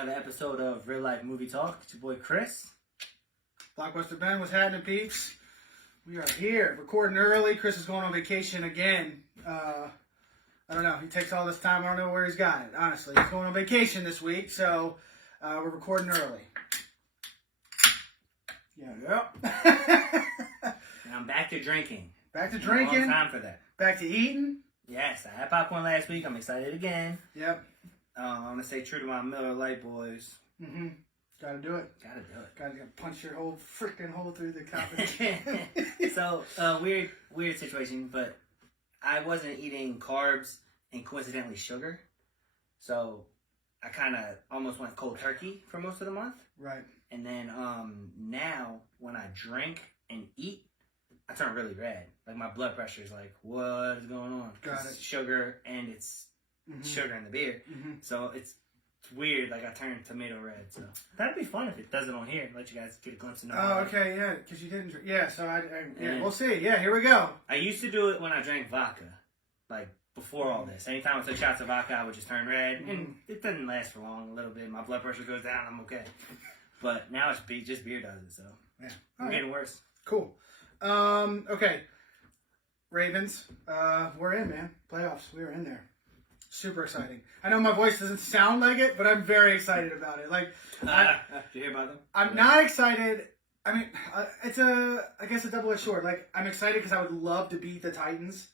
another episode of Real Life Movie Talk. It's your boy Chris. Blockbuster Ben, what's happening, peeps? We are here, recording early. Chris is going on vacation again. I don't know. He takes all this time. I don't know where he's got it, honestly. He's going on vacation this week, so we're recording early. Yep. And I'm back to drinking. Back to drinking. Long time for that. Back to eating. Yes, I had popcorn last week. I'm excited again. Yep. I'm going to stay true to my Miller Lite boys. Mm-hmm. Gotta do it. Gotta do it. Gotta punch your whole freaking hole through the top of the can. So, weird situation, but I wasn't eating carbs and coincidentally sugar. So, I kind of almost went cold turkey for most of the month. Right. And then now, when I drink and eat, I turn really red. Like, my blood pressure is like, what is going on? Got it. Sugar, and it's sugar in the beer. Mm-hmm. So, it's weird. Like, I turn tomato red. So, that'd be fun if it does it on here. Let you guys get a glimpse of it. Oh, okay, yeah. Because you didn't drink. Yeah, so yeah, we'll see. Yeah, here we go. I used to do it when I drank vodka. Like, before all this. Anytime I took shots of vodka, I would just turn red. And it doesn't last for long. A little bit. My blood pressure goes down. I'm okay. But now it's just beer does it, so yeah, I'm getting worse. Cool. Okay. Ravens, we're in, man. Playoffs. We're in there. Super exciting. I know my voice doesn't sound like it, but I'm very excited about it. Like, did you hear about them? I'm not excited. I mean, it's I guess a double-edged sword. Like, I'm excited because I would love to beat the Titans.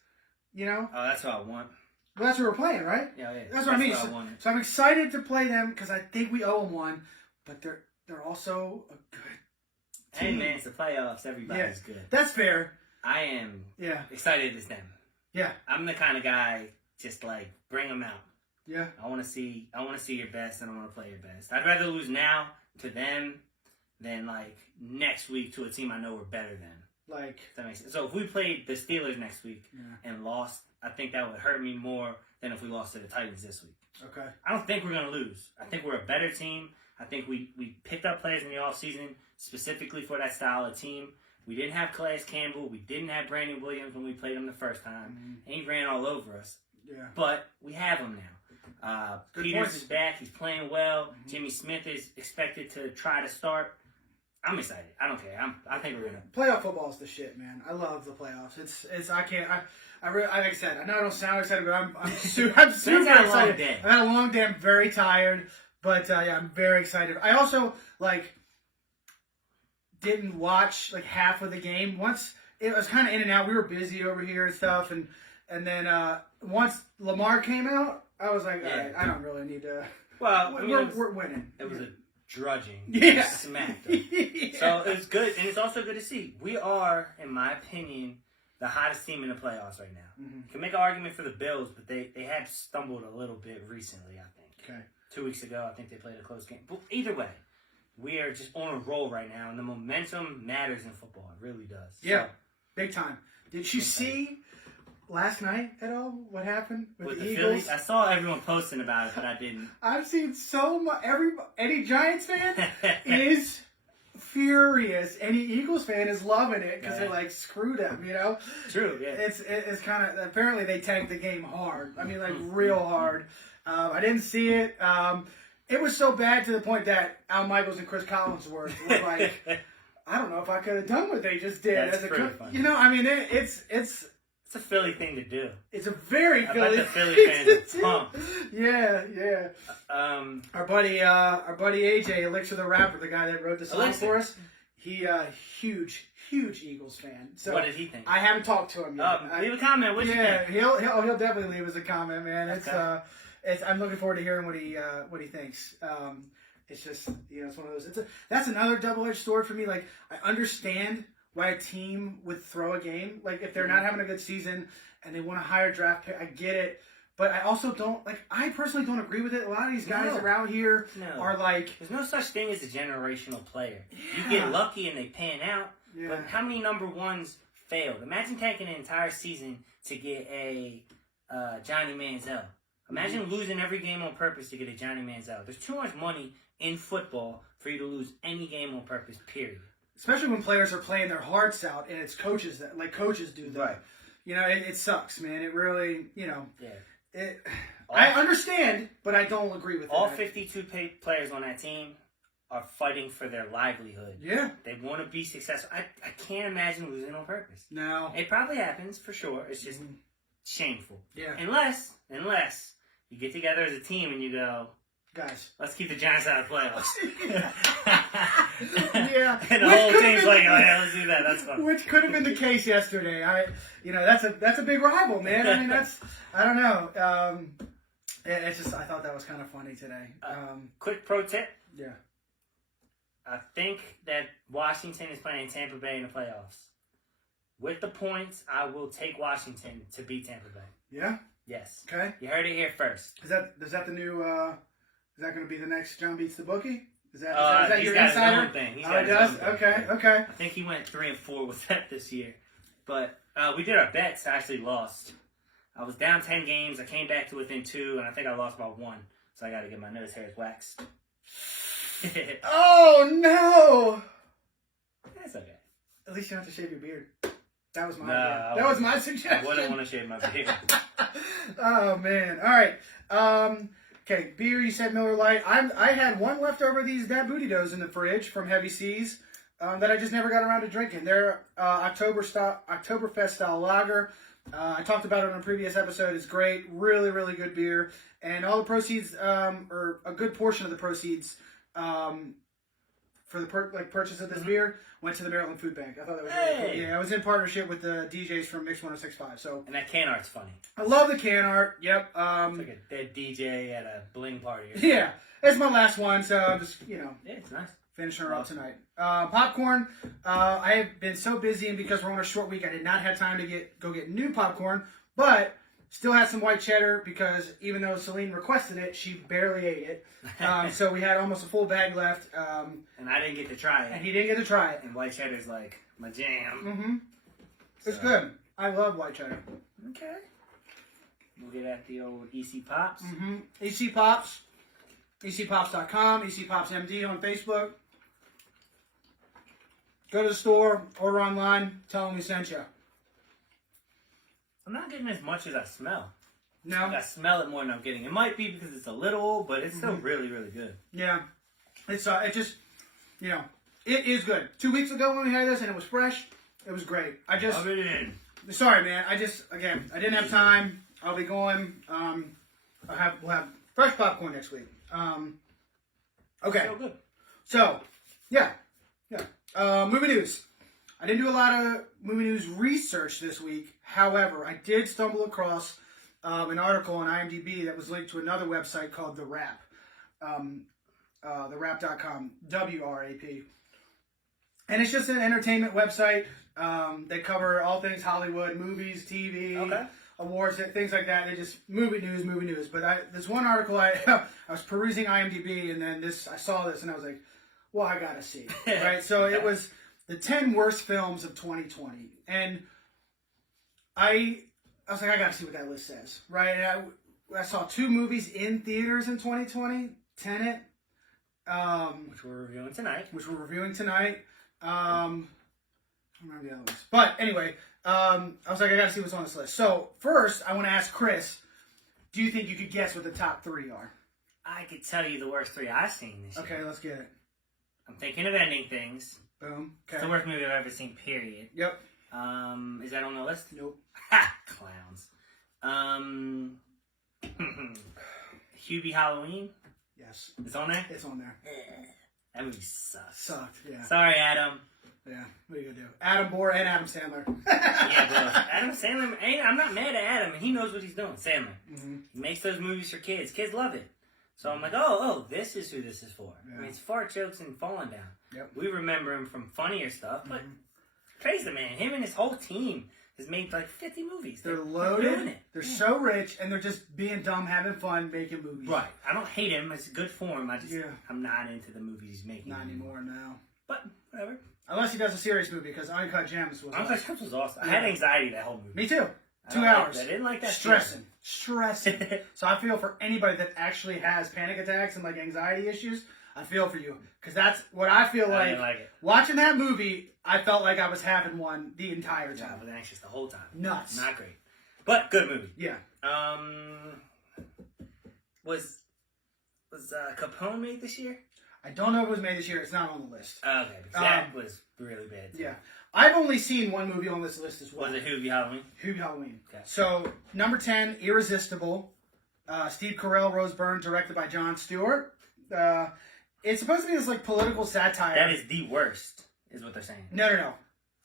You know? Oh, that's what I want. Well, that's what we're playing, right? Yeah. That's what I mean. So I'm excited to play them because I think we owe them one, but they're also a good team. Hey, man, it's the playoffs. Everybody's good. That's fair. I am excited as them. Yeah. I'm the kind of guy, just like, bring them out. Yeah. I want to see your best, and I want to play your best. I'd rather lose now to them than, like, next week to a team I know we're better than. Like, that makes sense. So if we played the Steelers next week and lost, I think that would hurt me more than if we lost to the Titans this week. Okay. I don't think we're going to lose. I think we're a better team. I think we picked up players in the offseason specifically for that style of team. We didn't have Calais Campbell. We didn't have Brandon Williams when we played him the first time. And he ran all over us. Yeah. But we have him now. Peters is back. He's playing well. Jimmy Smith is expected to try to start. I'm excited. I don't care. I think we're gonna. Playoff football is the shit, man. I love the playoffs. It's. I can't. I really. Like I said, I know I don't sound excited, but I'm super excited. I've had a long day. I'm very tired, but yeah, I'm very excited. I also didn't watch half of the game. Once it was kind of in and out. We were busy over here and stuff, and then once Lamar came out, I was like, all right, I don't really need to. Well, we're winning. It was a drudging. Yeah. Smacked them. So it was good, and it's also good to see. We are, in my opinion, the hottest team in the playoffs right now. You can make an argument for the Bills, but they have stumbled a little bit recently, I think. Okay. 2 weeks ago, I think they played a close game. But either way, we are just on a roll right now, and the momentum matters in football. It really does. Yeah, so, big time. Did you see last night at all what happened with the Eagles? Phillies? I saw everyone posting about it, but I didn't. I've seen so much. Any Giants fan is furious. Any Eagles fan is loving it because they're like, screw them, you know? True, yeah. It's kind of, apparently they tanked the game hard. I mean, real hard. I didn't see it. It was so bad to the point that Al Michaels and Chris Collinsworth were like, I don't know if I could have done what they just did. That's pretty funny. You know, I mean, it's a Philly thing to do. It's a very Philly thing. I bet the Philly fans are pumped. Yeah. Our buddy AJ, Elixir the Rapper, the guy that wrote the song for us, he huge Eagles fan. So what did he think? I haven't talked to him yet. Leave a comment. He'll definitely leave us a comment, man. I'm looking forward to hearing what he thinks. It's just, it's one of those. That's another double-edged sword for me. Like, I understand why a team would throw a game. Like, if they're not having a good season and they want a higher draft pick, I get it. But I also don't, I personally don't agree with it. A lot of these guys around here are like... There's no such thing as a generational player. Yeah. You get lucky and they pan out. Yeah. But how many number ones failed? Imagine taking an entire season to get a Johnny Manziel. Imagine losing every game on purpose to get a Johnny Manziel. There's too much money in football for you to lose any game on purpose, period. Especially when players are playing their hearts out and it's coaches that, coaches do that. Right. It sucks, man. It really, Yeah. I understand, but I don't agree with all that. 52 players on that team are fighting for their livelihood. Yeah. They want to be successful. I can't imagine losing on purpose. No. It probably happens, for sure. It's just shameful. Yeah. Unless you get together as a team and you go, guys, let's keep the Giants out of the playoffs. Yeah. And the whole team's like, oh yeah, let's do that. That's fun. Which could have been the case yesterday. That's a big rival, man. I mean, I don't know. It's just, I thought that was kind of funny today. Quick pro tip. Yeah. I think that Washington is playing Tampa Bay in the playoffs. With the points, I will take Washington to beat Tampa Bay. Yeah? Yes. Okay. You heard it here first. Is that the new, is that going to be the next John Beats the Bookie? Is that your got insider? His own thing. He's Oh, got he his does? own thing. Okay. I think he went 3-4 with that this year. But we did our bets. I actually lost. I was down 10 games. I came back to within 2, and I think I lost about 1. So I got to get my nose hairs waxed. Oh, no! That's okay. At least you don't have to shave your beard. That was my No, that was my suggestion. I wouldn't want to shave my beard. Oh, man. All right. Okay, beer, you said Miller Lite. I had one left over of these Dad Booty Doughs in the fridge from Heavy Seas that I just never got around to drinking. They're Oktoberfest style lager. I talked about it on a previous episode. It's great. Really, really good beer. And all the proceeds, or a good portion of the proceeds for the purchase of this beer went to the Maryland Food Bank. I thought that was really cool. Yeah, I was in partnership with the DJs from Mix 106.5. So, and that can art's funny. I love the can art. Yep. It's like a dead DJ at a bling party. Yeah, that's my last one. So I'm just Yeah, it's nice. Finishing her up tonight. Popcorn. I have been so busy, and because we're on a short week, I did not have time to go get new popcorn. But still had some white cheddar because even though Celine requested it, she barely ate it. So we had almost a full bag left. And I didn't get to try it. And he didn't get to try it. And white cheddar's like my jam. Mm-hmm. It's good. I love white cheddar. Okay. We'll get at the old EC Pops. Mm-hmm. EC Pops. ECPops.com. EC Pops MD on Facebook. Go to the store, order online, tell them we sent you. I'm not getting as much as I smell. No? I smell it more than I'm getting. It might be because it's a little old, but it's still really, really good. Yeah. It's it just, it is good. 2 weeks ago when we had this and it was fresh, it was great. Rub it in. Sorry, man. I didn't have time. I'll be going. We'll have fresh popcorn next week. Okay. So good. So, yeah. Movie news. I didn't do a lot of movie news research this week. However, I did stumble across an article on IMDb that was linked to another website called The Wrap. TheWrap.com. WRAP. And it's just an entertainment website. They cover all things Hollywood, movies, TV, awards, things like that. They just movie news. But this one article, I was perusing IMDb, and then I saw this, and I was like, well, I gotta see it. Right? So it was the 10 worst films of 2020. And I was like, I gotta see what that list says. Right? And I saw 2 movies in theaters in 2020. Tenet. Which we're reviewing tonight. I don't remember the other ones. But anyway, I was like, I gotta see what's on this list. So first, I want to ask Chris, do you think you could guess what the top 3 are? I could tell you the worst 3 I've seen this year. Okay, let's get it. I'm thinking of Ending Things. Boom. Okay. It's the worst movie I've ever seen, period. Yep. Is that on the list? Nope. Ha! Clowns. Hubie Halloween? Yes. It's on there? It's on there. That movie sucks. Sucked, yeah. Sorry, Adam. Yeah, what are you gonna do? Adam Bohr and Adam Sandler. Yeah, bro. Adam Sandler, I'm not mad at Adam. He knows what he's doing. Sandler. Mm-hmm. He makes those movies for kids. Kids love it. So I'm like, oh, this is who this is for. Yeah. I mean, it's fart jokes and falling down. Yep. We remember him from funnier stuff, but praise the man. Him and his whole team has made like 50 movies. They're doing loaded. it. They're so rich, and they're just being dumb, having fun, making movies. Right. I don't hate him. It's good for him. Yeah. I'm not into the movies he's making. Not anymore now. But whatever. Unless he does a serious movie, because Uncut Gems was Uncut Gems was awesome. I had anxiety that whole movie. Me too. I 2 hours. I didn't like that. Stressing. So I feel for anybody that actually has panic attacks and like anxiety issues. I feel for you. Because that's what I feel I like. didn't like it. Watching that movie, I felt like I was having one the entire time. I was anxious the whole time. Nuts. Not great. But good movie. Yeah. Was Capone made this year? I don't know if it was made this year. It's not on the list. Okay, because that was really bad. Too. Yeah. I've only seen one movie on this list as well. Was it Hubie Halloween? Hubie Halloween. Okay. So, number 10, Irresistible. Steve Carell, Rose Byrne, directed by Jon Stewart. It's supposed to be this like political satire. That is the worst, is what they're saying. No.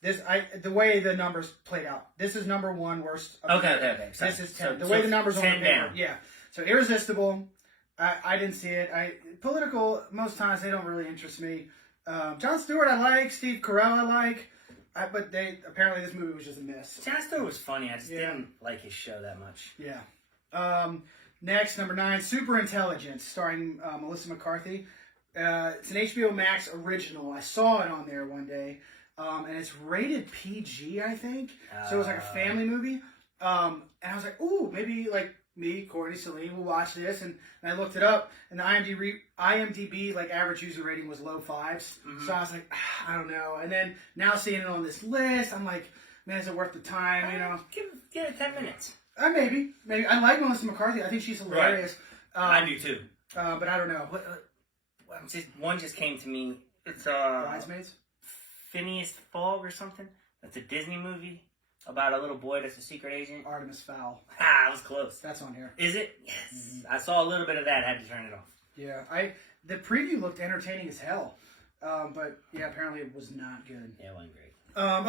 The way the numbers played out. This is number 1 worst. Okay. This is 10. The way the numbers on the 10 paper. down. Yeah. So Irresistible. I didn't see it. Political, most times they don't really interest me. Jon Stewart I like. Steve Carell I like. But apparently this movie was just a miss. Jon Stewart was funny. I just didn't like his show that much. Yeah. Next, number 9, Superintelligence, starring Melissa McCarthy. It's an HBO Max original. I saw it on there one day. And it's rated PG, I think. So it was like a family movie. And I was like, ooh, maybe like me, Courtney, Celine will watch this. And I looked it up, and the IMDb like average user rating was low 5s. Mm-hmm. So I was like, I don't know. And then now seeing it on this list, I'm like, man, is it worth the time? You know, give it 10 minutes. Maybe. I like Melissa McCarthy. I think she's hilarious. Right. I do too. But I don't know. One just came to me. It's Bridesmaids? Phineas Fogg or something. That's a Disney movie about a little boy that's a secret agent. Artemis Fowl. I was close. That's on here. Is it? Yes. Mm-hmm. I saw a little bit of that. I had to turn it off. Yeah. The preview looked entertaining as hell. But yeah, apparently it was not good. Yeah, it wasn't great.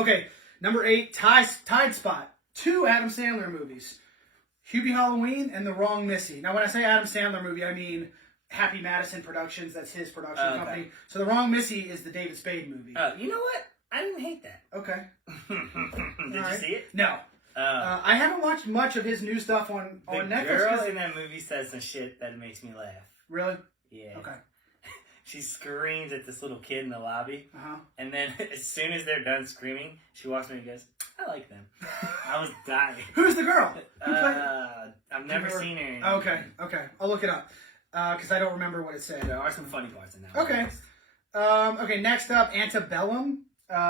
Okay. Number 8, Tide Spot. 2 Adam Sandler movies. Hubie Halloween and The Wrong Missy. Now when I say Adam Sandler movie, I mean Happy Madison Productions. That's his production company. So The Wrong Missy is the David Spade movie. You know what? I didn't hate that. Okay. Did you see it? No. I haven't watched much of his new stuff on Netflix. The girl in that movie says some shit that makes me laugh. Really? Yeah. Okay. She screams at this little kid in the lobby. Uh-huh. And then as soon as they're done screaming, she walks me and goes, I like them. I was dying. Who's the girl? I've never seen her. Okay. I'll look it up. Because I don't remember what it said. There are some funny parts in that. Okay. Okay, next up, Antebellum,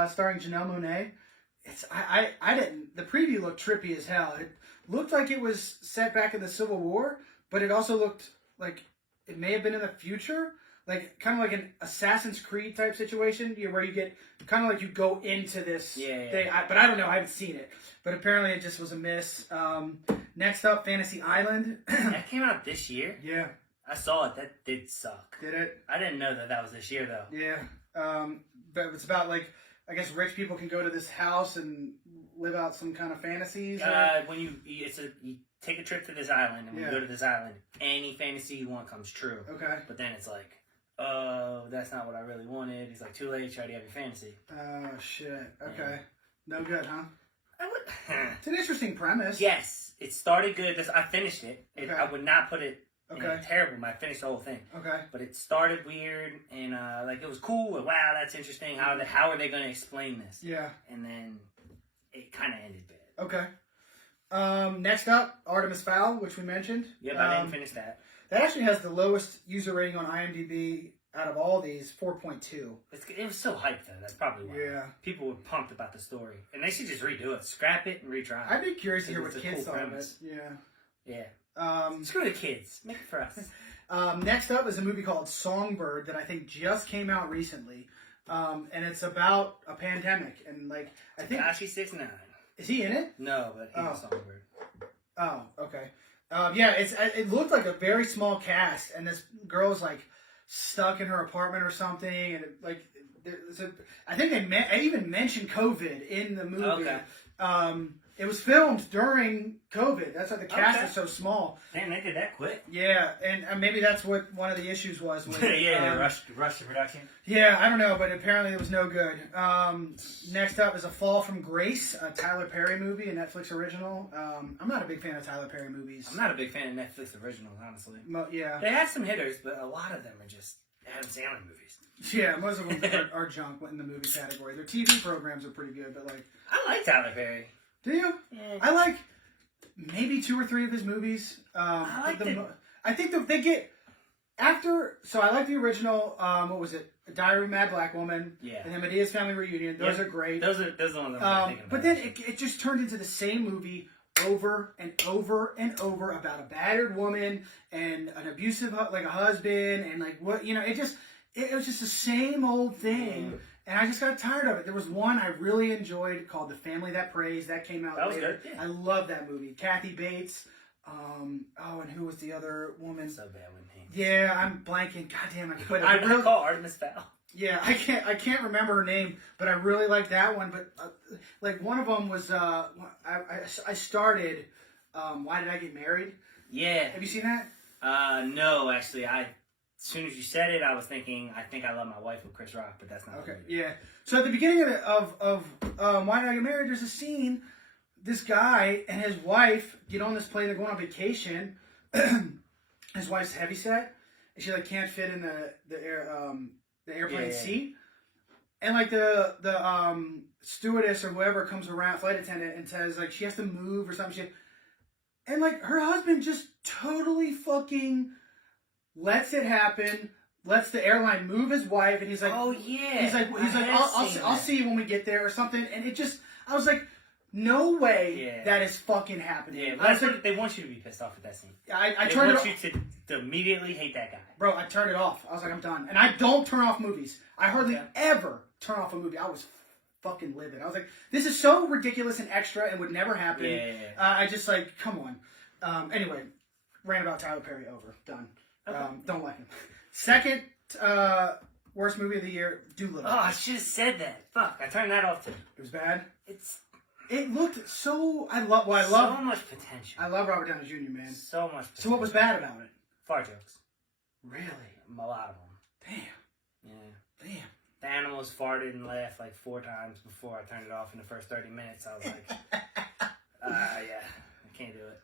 starring Janelle Monáe. I didn't. The preview looked trippy as hell. It looked like it was set back in the Civil War, but it also looked like it may have been in the future. Like, kind of like an Assassin's Creed type situation, where you get, kind of like you go into this thing. But I don't know, I haven't seen it. But apparently it just was a miss. Next up, Fantasy Island. That came out this year? Yeah. I saw it. That did suck. Did it? I didn't know that was this year, though. Yeah. But it's about, like, I guess rich people can go to this house and live out some kind of fantasies. When you take a trip to this island, and when you go to this island, any fantasy you want comes true. Okay. But then it's like, oh, that's not what I really wanted. He's like, too late, you already have your fantasy. Oh, shit. Okay. No good, huh? I would... It's an interesting premise. Yes. It started good. I finished it. Okay. I would not put it in a terrible, but I finished the whole thing. Okay. But it started weird, and like it was cool, and wow, that's interesting. How are they going to explain this? Yeah. And then it kind of ended bad. Okay. Next up, Artemis Fowl, which we mentioned. Yep, I didn't finish that. That actually has the lowest user rating on IMDb out of all these, 4.2. It was so hyped, though. That's probably why. Yeah. People were pumped about the story. And they should just redo it. Scrap it and retry it. I'd be curious to hear what kids thought of it. Yeah. Screw the kids. Make it for us. Next up is a movie called Songbird that I think just came out recently. And it's about a pandemic. And, like, I think... Tekashi 6ix9ine. Is he in it? No, but he's a Songbird. Oh, okay. Yeah, it looked like a very small cast, and this girl's like stuck in her apartment or something, and I think they even mentioned COVID in the movie. Okay. It was filmed during COVID. That's why the cast is so small. Man, they did that quick. Yeah, and maybe that's what one of the issues was. With, they rushed the production. Yeah, I don't know, but apparently it was no good. Next up is A Fall from Grace, a Tyler Perry movie, a Netflix original. I'm not a big fan of Tyler Perry movies. I'm not a big fan of Netflix originals, honestly. Yeah. They have some hitters, but a lot of them are just Adam Sandler movies. Yeah, most of them are junk in the movie category. Their TV programs are pretty good, but like... I like Tyler Perry. Do you? Yeah. I like maybe 2 or 3 of his movies. I like them. I think that they get after. So I like the original. What was it? Diary of a Mad Black Woman. Yeah. And then Medea's Family Reunion. Those are great. Those are the ones I'm thinking about. But then it just turned into the same movie over and over and over about a battered woman and an abusive, like a husband, and like what, you know, it was just the same old thing. And I just got tired of it. There was one I really enjoyed called The Family That Prays. That came out later. Good, yeah. I love that movie. Kathy Bates. And who was the other woman? So bad with names. Yeah, I'm blanking. Goddamn, But I really call Artemis Fowl. Yeah, I can't remember her name, but I really like that one. But like one of them was I started. Why Did I Get Married? Yeah. Have you seen that? No, actually, as soon as you said it, I was thinking, I Think I Love My Wife with Chris Rock, but that's not okay. Yeah. So at the beginning of Why Did I Get Married? There's a scene. This guy and his wife get on this plane. They're going on vacation. His wife's heavyset, and she like can't fit in the airplane seat. And like the stewardess or whoever comes around, flight attendant, and says like she has to move or something. And like her husband just totally fucking lets it happen. Lets the airline move his wife, and he's like, "Oh yeah." He's like, I'll see you when we get there or something. And it just, I was like, no way that is fucking happening. Yeah, that's what they want you to be pissed off at that scene. I turned it off. They want you to immediately hate that guy. Bro, I turned it off. I was like, I'm done. And I don't turn off movies. I hardly ever turn off a movie. I was fucking livid. I was like, this is so ridiculous and extra and would never happen. Yeah. I just like, come on. Anyway, rant about Tyler Perry over. Done. Okay. Don't like him. Second worst movie of the year, Doolittle. Oh, I should have said that. Fuck, I turned that off too. It was bad. It looked so. I love so much potential. I love Robert Downey Jr. Man. So much potential. So what was bad about it? Fart jokes. Really? A lot of them. Damn. Yeah. Damn. The animals farted and laughed like 4 times before I turned it off in the first 30 minutes. I was like, yeah, I can't do it.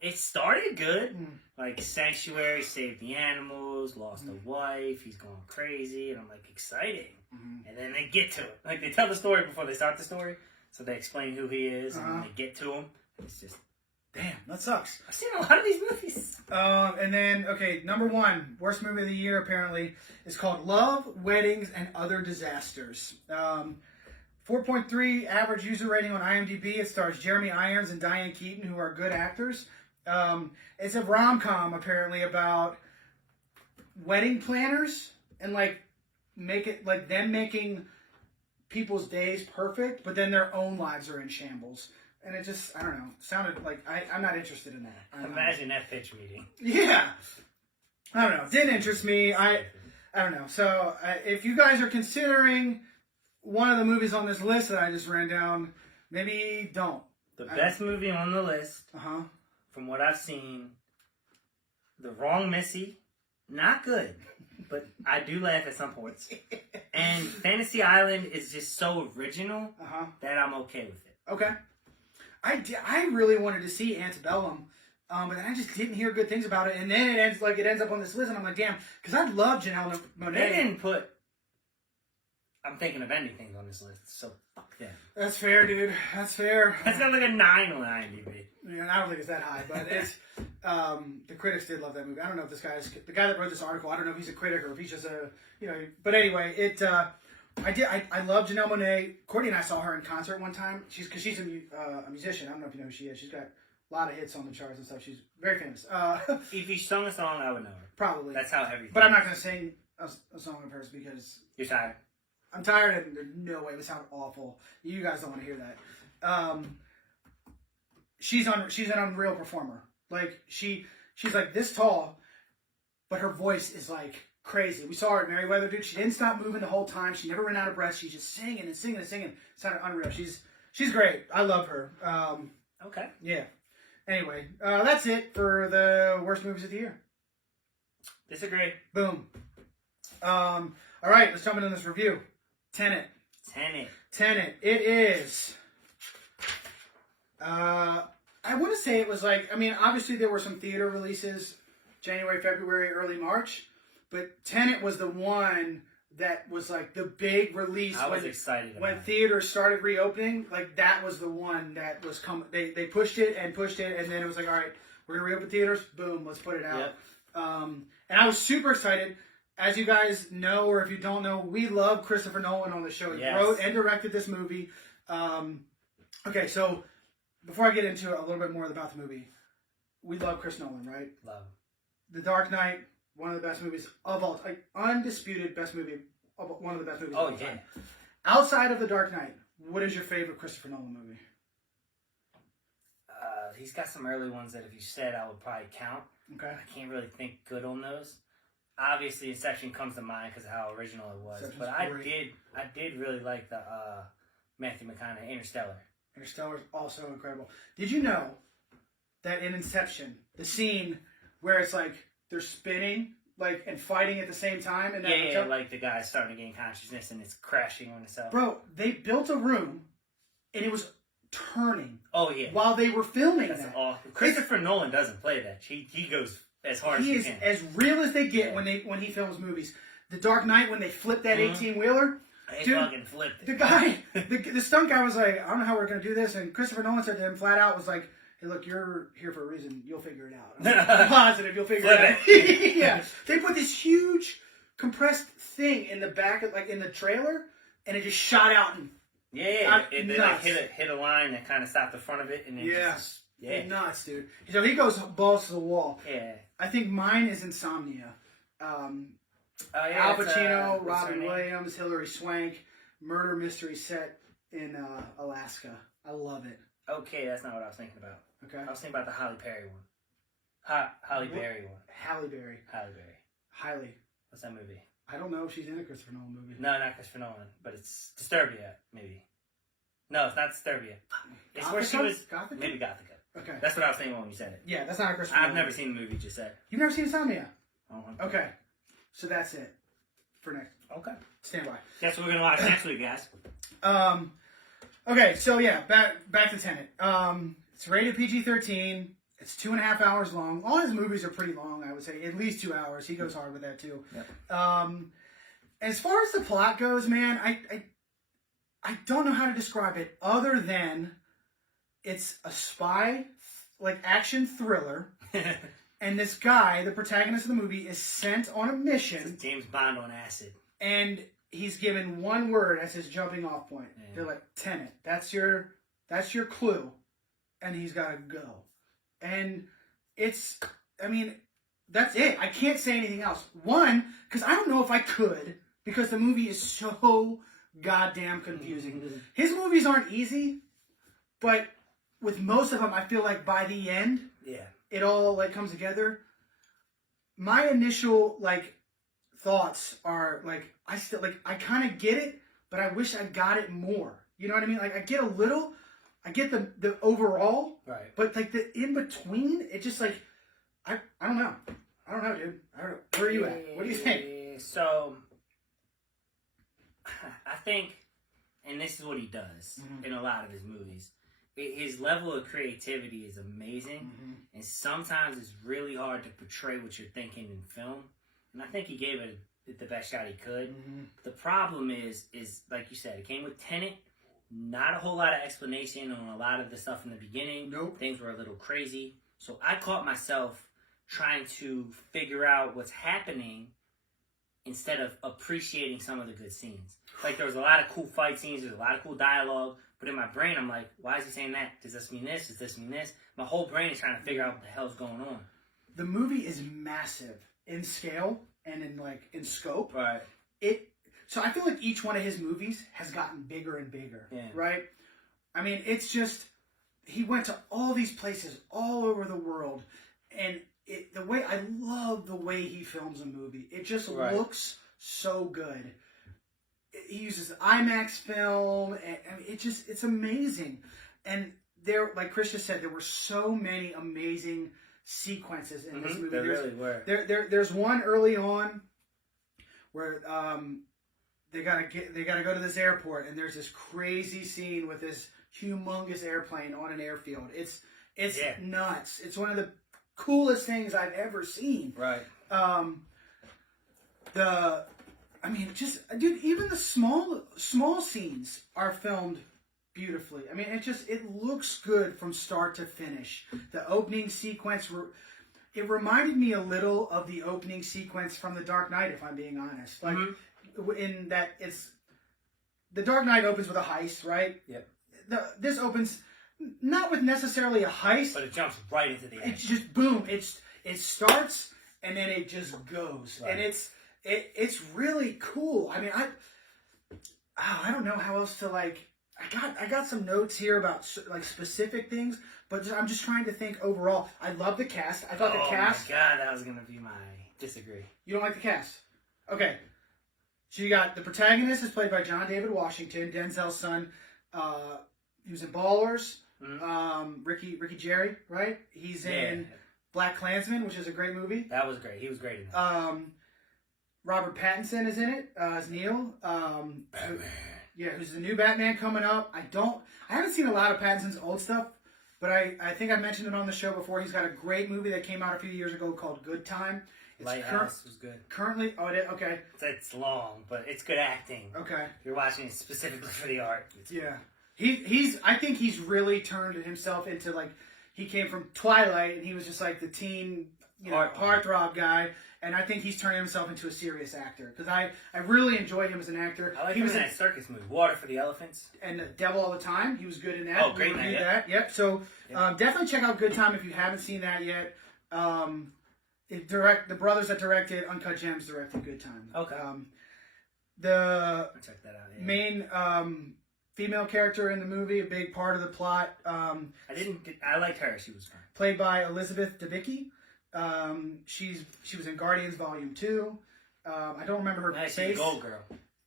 It started good. Like, Sanctuary saved the animals, lost a wife, he's going crazy, and I'm like, exciting. And then they get to it. Like, they tell the story before they start the story, so they explain who he is, and then they get to him. It's just, damn, that sucks. I've seen a lot of these movies. And then, okay, number 1, worst movie of the year, apparently, is called Love, Weddings, and Other Disasters. 4.3 average user rating on IMDb. It stars Jeremy Irons and Diane Keaton, who are good actors. It's a rom-com, apparently, about wedding planners and, like, them making people's days perfect, but then their own lives are in shambles. And it just, I don't know, sounded like, I'm not interested in that. Imagine that pitch meeting. Yeah. I don't know. It didn't interest me. I don't know. So, if you guys are considering one of the movies on this list that I just ran down, maybe don't. The best movie on the list, Uh-huh. from what I've seen, The Wrong Missy, not good, but I do laugh at some points. And Fantasy Island is just so original that I'm okay with it. Okay. I really wanted to see Antebellum, but I just didn't hear good things about it. And then it ends up on this list, and I'm like, damn, because I love Janelle Monáe. They didn't put I'm Thinking of Anything on this list, so fuck them. That's fair, dude. That's fair. That's got like a 9 on IMDb. Yeah, I don't think it's that high, but it's the critics did love that movie. I don't know if this guy is the guy that wrote this article. I don't know if he's a critic or if he's just a But anyway, I love Janelle Monáe. Courtney and I saw her in concert one time. She's a musician. I don't know if you know who she is. She's got a lot of hits on the charts and stuff. She's very famous. If you sung a song, I would know her. Probably. That's how heavy. But I'm not going to sing a song of hers because you're tired. I'm tired, and there's no way. It would sound awful. You guys don't want to hear that. She's an unreal performer. Like she's like this tall, but her voice is like crazy. We saw her at Merriweather, dude. She didn't stop moving the whole time. She never ran out of breath. She's just singing and singing and singing. It sounded unreal. She's great. I love her. Okay. Yeah. Anyway, that's it for the worst movies of the year. Disagree. Boom. All right, let's jump into this review. Tenet. It is. I want to say it was like, I mean, obviously there were some theater releases January, February, early March, but Tenet was the one that was like the big release. I was excited when theaters started reopening. Like that was the one that was coming. They pushed it, and then it was like, all right, we're gonna reopen theaters. Boom, let's put it out. Yep. And I was super excited. As you guys know, or if you don't know, we love Christopher Nolan on the show. He wrote and directed this movie. Okay, so before I get into it a little bit more about the movie, we love Chris Nolan, right? Love. The Dark Knight, one of the best movies of all time. Undisputed best movie, one of the best movies of all time. Outside of The Dark Knight, what is your favorite Christopher Nolan movie? He's got some early ones that if you said, I would probably count. Okay. I can't really think good on those. Obviously, Inception comes to mind because of how original it was. Inception's but I great. did really like the Matthew McConaughey Interstellar. Interstellar is also incredible. Did you know that in Inception, the scene where it's like they're spinning like and fighting at the same time? And Yeah, like the guy's starting to gain consciousness and it's crashing on itself. Bro, they built a room and it was turning. Oh yeah, while they were filming that's that. Awesome. Christopher Nolan doesn't play that. He goes as hard as he can. He is as real as they get when he films movies. The Dark Knight, when they flipped that 18-wheeler, They fucking flipped it. The guy, the stunt guy was like, I don't know how we're going to do this. And Christopher Nolan said to him flat out, was like, hey, look, you're here for a reason. You'll figure it out. I'm positive you'll figure it out. Yeah. They put this huge compressed thing in the back, like in the trailer, and it just shot out. And they like hit a line that kind of stopped the front of it. And then just, nuts, dude. So he goes balls to the wall. Yeah. I think mine is Insomnia. Al Pacino, Robin Williams, Hilary Swank, murder mystery set in Alaska. I love it. Okay, that's not what I was thinking about. Okay. I was thinking about the Halle Berry one. Halle Berry one. Halle Berry. Halle. What's that movie? I don't know if she's in a Christopher Nolan movie. No, not Christopher Nolan, but it's Disturbia, maybe. No, it's not Disturbia. It's where she was... Gothica? Maybe Gothica. Okay. That's what I was thinking when you said it. Yeah, that's not a Christopher I've Nolan never seen the movie you just said. You've never seen Insomnia? Oh, okay. So that's it for next. Okay. Stand by. That's what we're going to watch next week, guys. Okay, so yeah, back to Tenet. It's rated PG-13. It's 2.5 hours long. All his movies are pretty long, I would say. At least 2 hours. He goes hard with that, too. Yep. As far as the plot goes, man, I don't know how to describe it other than it's a spy, like, action thriller. And this guy, the protagonist of the movie, is sent on a mission. It's James Bond on acid. And he's given one word as his jumping off point. Yeah. They're like, Tenet. That's your clue. And he's got to go. And it's, I mean, that's it. I can't say anything else. One, because I don't know if I could, because the movie is so goddamn confusing. His movies aren't easy, but with most of them, I feel like by the end, it all like comes together. My initial like thoughts are like I kind of get it, but I wish I got it more. You know what I mean? Like I get a little, I get the overall, right? But like the in between, it just like I don't know. I don't know, dude. I don't know. Where are you at? What do you think? So I think, and this is what he does in a lot of his movies. His level of creativity is amazing, and sometimes it's really hard to portray what you're thinking in film. And I think he gave it the best shot he could. The problem is like you said, it came with Tenet. Not a whole lot of explanation on a lot of the stuff in the beginning. Nope. Things were a little crazy. So I caught myself trying to figure out what's happening instead of appreciating some of the good scenes. Like there was a lot of cool fight scenes. There's a lot of cool dialogue. But in my brain, I'm like, why is he saying that? Does this mean this? Does this mean this? My whole brain is trying to figure out what the hell's going on. The movie is massive in scale and in scope. Right. So I feel like each one of his movies has gotten bigger and bigger. Yeah. Right? I mean, it's just he went to all these places all over the world, and I love the way he films a movie. It just looks so good. He uses IMAX film, and I mean, it's amazing. And there, like Chris just said, there were so many amazing sequences in this movie. There really were. There's one early on where they gotta go to this airport, and there's this crazy scene with this humongous airplane on an airfield. It's nuts. It's one of the coolest things I've ever seen. Right. Dude, even the small scenes are filmed beautifully. I mean, it looks good from start to finish. The opening sequence, it reminded me a little of the opening sequence from The Dark Knight, if I'm being honest. Like, in that The Dark Knight opens with a heist, right? Yep. This opens not with necessarily a heist, but it jumps right into the action. It's just boom. It starts and then it just goes, and it's really cool. I mean, I don't know how else to like. I got some notes here about like specific things, but I'm just trying to think overall. I love the cast. I thought the cast. Oh my god, that was gonna be my disagree. You don't like the cast? Okay. So you got the protagonist is played by John David Washington, Denzel's son. He was in Ballers. Mm-hmm. Ricky Jerry, right? He's in Black Klansman, which is a great movie. That was great. He was great in that. Robert Pattinson is in it as Neil. Batman. Who's the new Batman coming up? I haven't seen a lot of Pattinson's old stuff, but I think I mentioned it on the show before. He's got a great movie that came out a few years ago called Good Time. Lighthouse was good. Currently, okay. It's long, but it's good acting. Okay. You're watching it specifically for the art. I think he's really turned himself into like, he came from Twilight and he was just like the teen, heartthrob guy. And I think he's turning himself into a serious actor. Because I really enjoy him as an actor. I like him in that circus movie, Water for the Elephants. And Devil All the Time. He was good in that. Oh, great in that. Yep. So definitely check out Good Time if you haven't seen that yet. The brothers that directed Uncut Gems directed Good Time. Okay. I'll check that out. Main female character in the movie, a big part of the plot. I liked her. She was fun. Played by Elizabeth Debicki. She was in Guardians Volume 2. I don't remember her face. She's the Gold Girl.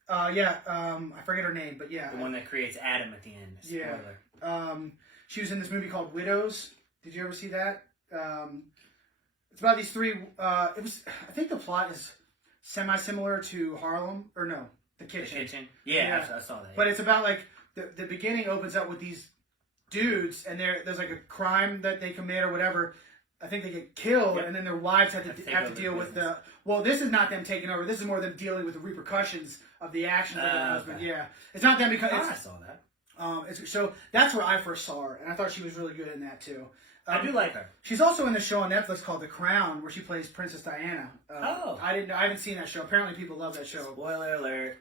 I forget her name, but yeah. The one that creates Adam at the end. Spoiler. Yeah. She was in this movie called Widows. Did you ever see that? It's about these three. I think the plot is semi-similar to Harlem, or no, The Kitchen. The Kitchen. Yeah. I saw that. But it's about like the beginning opens up with these dudes, and there's like a crime that they commit or whatever. I think they get killed, and then their wives have to deal with the. Well, this is not them taking over. This is more them dealing with the repercussions of the actions of their husband. Okay. Yeah, it's not them because I saw that. So that's where I first saw her, and I thought she was really good in that too. I do like her. She's also in the show on Netflix called The Crown, where she plays Princess Diana. I haven't seen that show. Apparently, people love that show. Spoiler alert.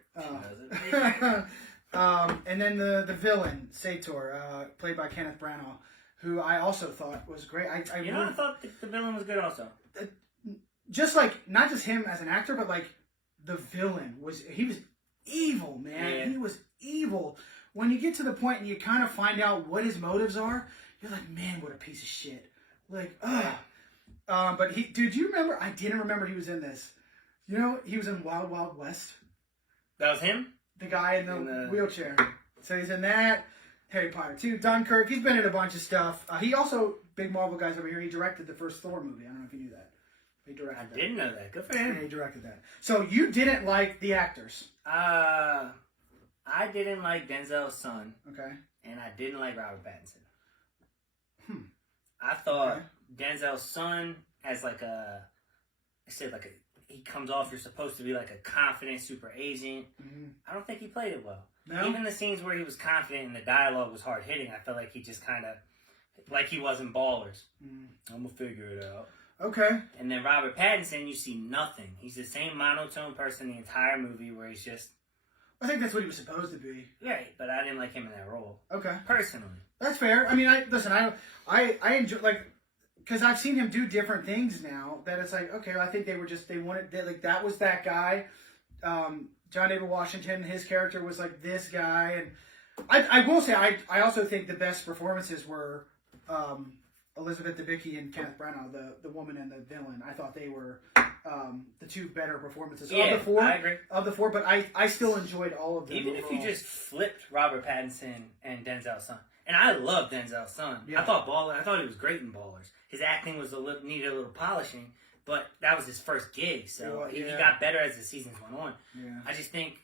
And then the villain, Sator, played by Kenneth Branagh, who I also thought was great. I thought the villain was good also. Just like, not just him as an actor, but like the villain he was evil, man. Yeah. He was evil. When you get to the point and you kind of find out what his motives are, you're like, man, what a piece of shit. Like, ugh. But you remember? I didn't remember he was in this. You know, he was in Wild Wild West. That was him? The guy in the wheelchair. So he's in that. Harry Potter 2, Dunkirk. He's been in a bunch of stuff. He also, big Marvel guys over here, he directed the first Thor movie. I don't know if you knew that. He directed that. I didn't know that. Good for him. Yeah, he directed that. So you didn't like the actors? I didn't like Denzel's son. Okay. And I didn't like Robert Pattinson. I thought Denzel's son as he comes off, you're supposed to be like a confident super agent. Mm-hmm. I don't think he played it well. No? Even the scenes where he was confident and the dialogue was hard hitting, I felt like he just kind of, like he wasn't Ballers. I'm going to figure it out. Okay. And then Robert Pattinson, you see nothing. He's the same monotone person the entire movie where he's just... I think that's what he was supposed to be. Right, but I didn't like him in that role. Okay. Personally. That's fair. I mean, I enjoy, like, because I've seen him do different things now that it's like, okay, I think that was that guy. John David Washington, his character was like this guy. And I will say, I also think the best performances were Elizabeth Debicki and Kenneth Branagh, the woman and the villain. I thought they were the two better performances of the four. I agree. Of the four, but I still enjoyed all of them. Even overall. If you just flipped Robert Pattinson and Denzel's son. And I love Denzel's son. Yeah. I thought he was great in Ballers. His acting needed a little polishing, but that was his first gig, so he got better as the seasons went on. Yeah. I just think,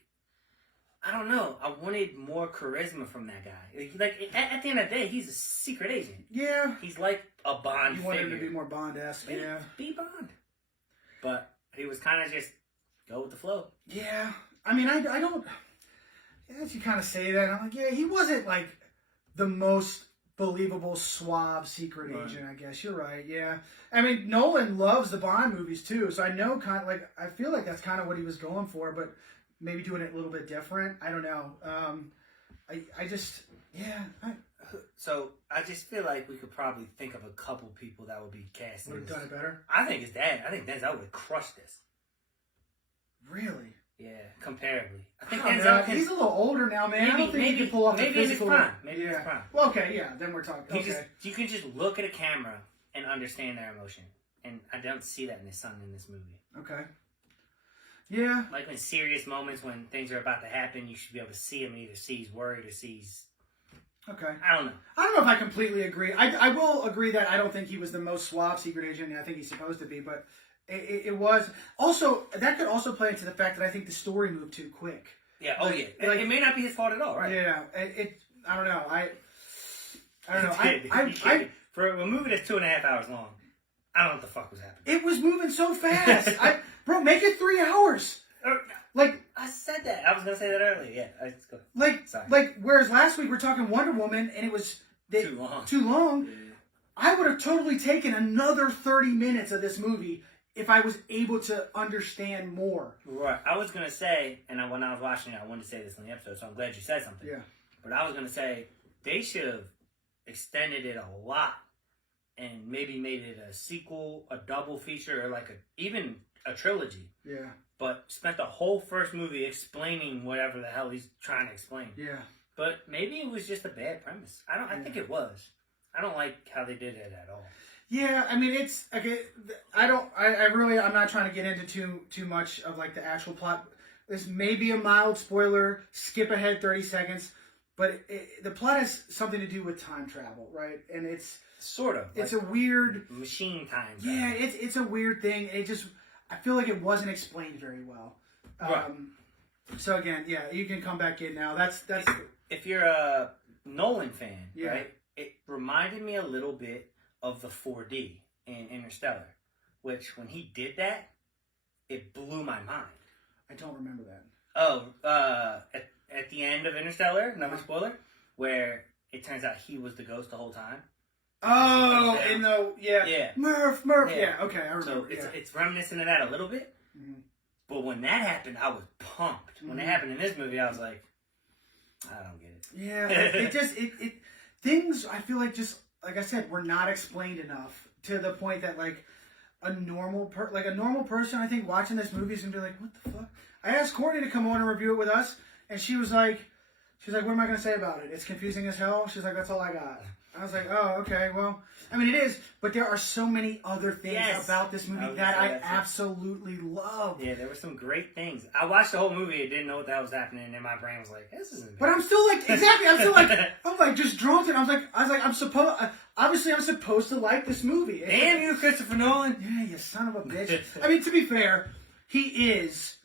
I don't know, I wanted more charisma from that guy. Like at the end of the day, he's a secret agent. Yeah. He's like a Bond figure. You want him to be more Bond-esque, yeah. Be Bond. But he was kind of just go with the flow. Yeah. I mean, I don't, as you kind of say that, I'm like, yeah, he wasn't like the most believable, suave secret agent, I guess. You're right, yeah. I mean, Nolan loves the Bond movies, too, so I know I feel like that's kind of what he was going for, but maybe doing it a little bit different. I don't know. I just, yeah. So I just feel like we could probably think of a couple people that would be cast. Would have done it better. I think his dad. I think Denzel would crush this. Really? Yeah, comparably. I think Denzel. He's a little older now, man. I don't think he can pull off the physical. Maybe in his prime. Well, okay, yeah. Then we're talking. You can just look at a camera and understand their emotion, and I don't see that in his son in this movie. Okay. Yeah. Like in serious moments when things are about to happen, you should be able to see him. Either see he's worried or see he's. Okay. I don't know. I don't know if I completely agree. I will agree that I don't think he was the most suave secret agent I think he's supposed to be, but it was. Also, that could also play into the fact that I think the story moved too quick. Yeah, it may not be his fault at all, right? Yeah, I don't know. I don't know. For a movie that's 2.5 hours long, I don't know what the fuck was happening. It was moving so fast. Bro, make it 3 hours. Like I said that. I was gonna say that earlier. Yeah, let's go. Like whereas last week we're talking Wonder Woman and it was too long. Yeah. I would have totally taken another 30 minutes of this movie if I was able to understand more. Right. I was gonna say, and when I was watching it, I wanted to say this in the episode, so I'm glad you said something. Yeah. But I was gonna say they should have extended it a lot and maybe made it a sequel, a double feature, or even a trilogy. Yeah. But spent the whole first movie explaining whatever the hell he's trying to explain. Yeah. But maybe it was just a bad premise. I think it was. I don't like how they did it at all. Yeah, I mean it's okay. I'm not trying to get into too much of like the actual plot. This may be a mild spoiler. Skip ahead 30 seconds, but the plot has something to do with time travel, right? And it's sort of. It's a weird machine time travel. Yeah, it's a weird thing. I feel like it wasn't explained very well. Right. So again, yeah, you can come back in now. That's if you're a Nolan fan, yeah. Right? It reminded me a little bit of the 4D in Interstellar, which when he did that, it blew my mind. I don't remember that. Oh, at the end of Interstellar, another spoiler, where it turns out he was the ghost the whole time. Oh, yeah. Murph, yeah. Okay, I remember. So it's reminiscent of that a little bit. Mm-hmm. But when that happened, I was pumped. When it happened in this movie, I was like, I don't get it. Yeah, things I feel like just like I said were not explained enough to the point that like a normal person I think watching this movie is gonna be like, what the fuck? I asked Courtney to come on and review it with us, and she was like, what am I gonna say about it? It's confusing as hell. She's like, that's all I got. I was like, oh, okay, well, I mean, it is, but there are so many other things about this movie that I absolutely love. Yeah, there were some great things. I watched the whole movie and didn't know what the hell was happening, and my brain was like, this isn't. But I'm still like, exactly, I'm like just drawn to it. I was like, I'm supposed to like this movie. Damn you, Christopher Nolan. Yeah, you son of a bitch. I mean, to be fair, he is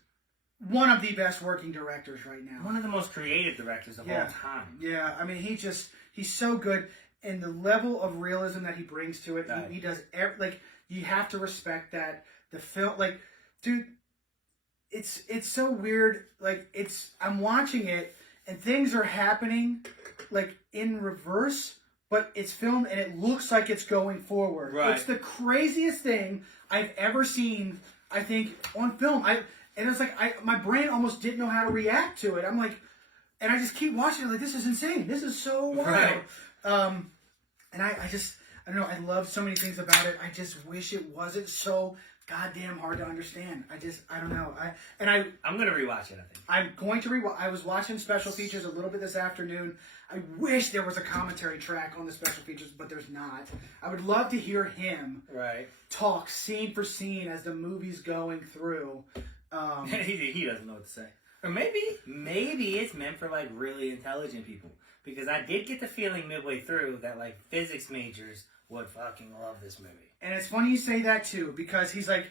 one of the best working directors right now. One of the most creative directors of all time. Yeah, I mean, he's so good. And the level of realism that he brings to it, he does you have to respect that. The film, like, dude, it's so weird. Like, I'm watching it and things are happening like in reverse, but it's filmed and it looks like it's going forward. Right. It's the craziest thing I've ever seen, I think, on film. And it's like my brain almost didn't know how to react to it. I'm like, and I just keep watching it like, this is insane. This is so wild. Right. And I don't know, I love so many things about it. I just wish it wasn't so goddamn hard to understand. I don't know. I'm going to rewatch it, I think. I'm going to rewatch. I was watching special features a little bit this afternoon. I wish there was a commentary track on the special features, but there's not. I would love to hear him talk scene for scene as the movie's going through. He doesn't know what to say. Or maybe it's meant for like really intelligent people. Because I did get the feeling midway through that like physics majors would fucking love this movie. And it's funny you say that too, because he's like,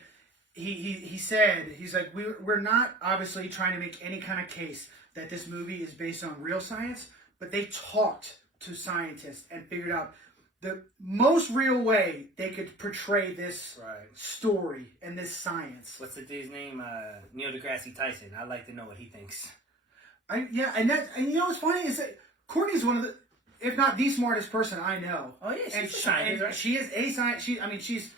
he's like, we're not obviously trying to make any kind of case that this movie is based on real science, but they talked to scientists and figured out the most real way they could portray this story and this science. What's the dude's name? Neil deGrasse Tyson. I'd like to know what he thinks. And you know what's funny is that Courtney's one of the, if not the smartest person I know. Oh yeah, she's a scientist, right? She is a science. She's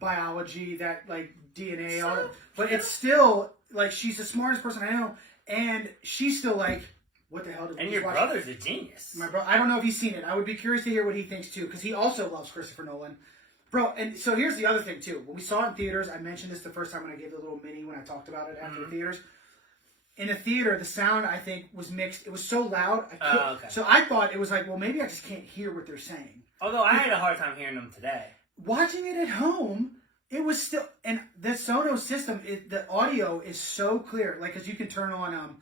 biology, that like DNA, all that. But it's still like she's the smartest person I know, and she's still like, what the hell did we And just your watch? brother's a genius. My bro, I don't know if he's seen it. I would be curious to hear what he thinks too, because he also loves Christopher Nolan. Bro, and so here's the other thing too. When we saw it in theaters, I mentioned this the first time when I gave the little mini when I talked about it after the theaters. In the theater, the sound, I think, was mixed. It was so loud. Okay. So I thought it was like, well, maybe I just can't hear what they're saying. Although I had a hard time hearing them today. Watching it at home, it was still... And the Sonos system, the audio is so clear. Like, because you can turn on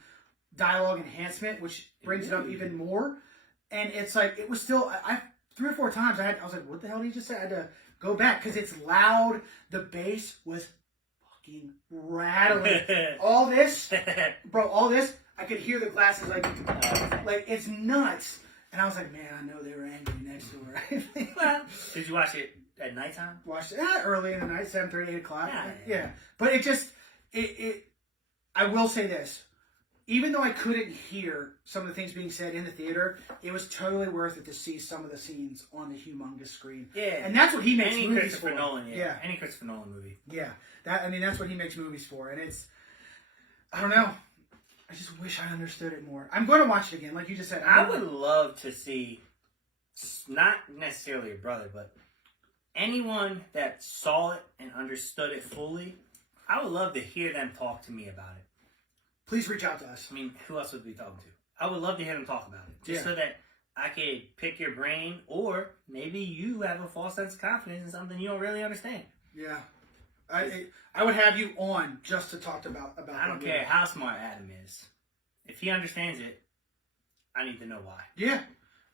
dialogue enhancement, which brings it up even more. And it's like, it was still... I 3 or 4 times, I was like, what the hell did he just say? I had to go back, because it's loud. The bass was... rattling. all this, I could hear the glasses like it's nuts. And I was like, man, I know they were angry next door. Well, did you watch it at nighttime? Watched it early in the night, 7:30, 8 o'clock. Yeah. But it just, I will say this. Even though I couldn't hear some of the things being said in the theater, it was totally worth it to see some of the scenes on the humongous screen. Yeah. And that's what he makes Any movies Christopher for. Nolan, yeah. Any Christopher Nolan movie. Yeah. That's what he makes movies for. And it's, I don't know. I just wish I understood it more. I'm going to watch it again, like you just said. I would love to see, not necessarily your brother, but anyone that saw it and understood it fully, I would love to hear them talk to me about it. Please reach out to us. I mean, who else would we be talking to? I would love to hear them talk about it. Just so that I could pick your brain, or maybe you have a false sense of confidence in something you don't really understand. Yeah. I would have you on just to talk about I don't care how smart Adam is. If he understands it, I need to know why. Yeah.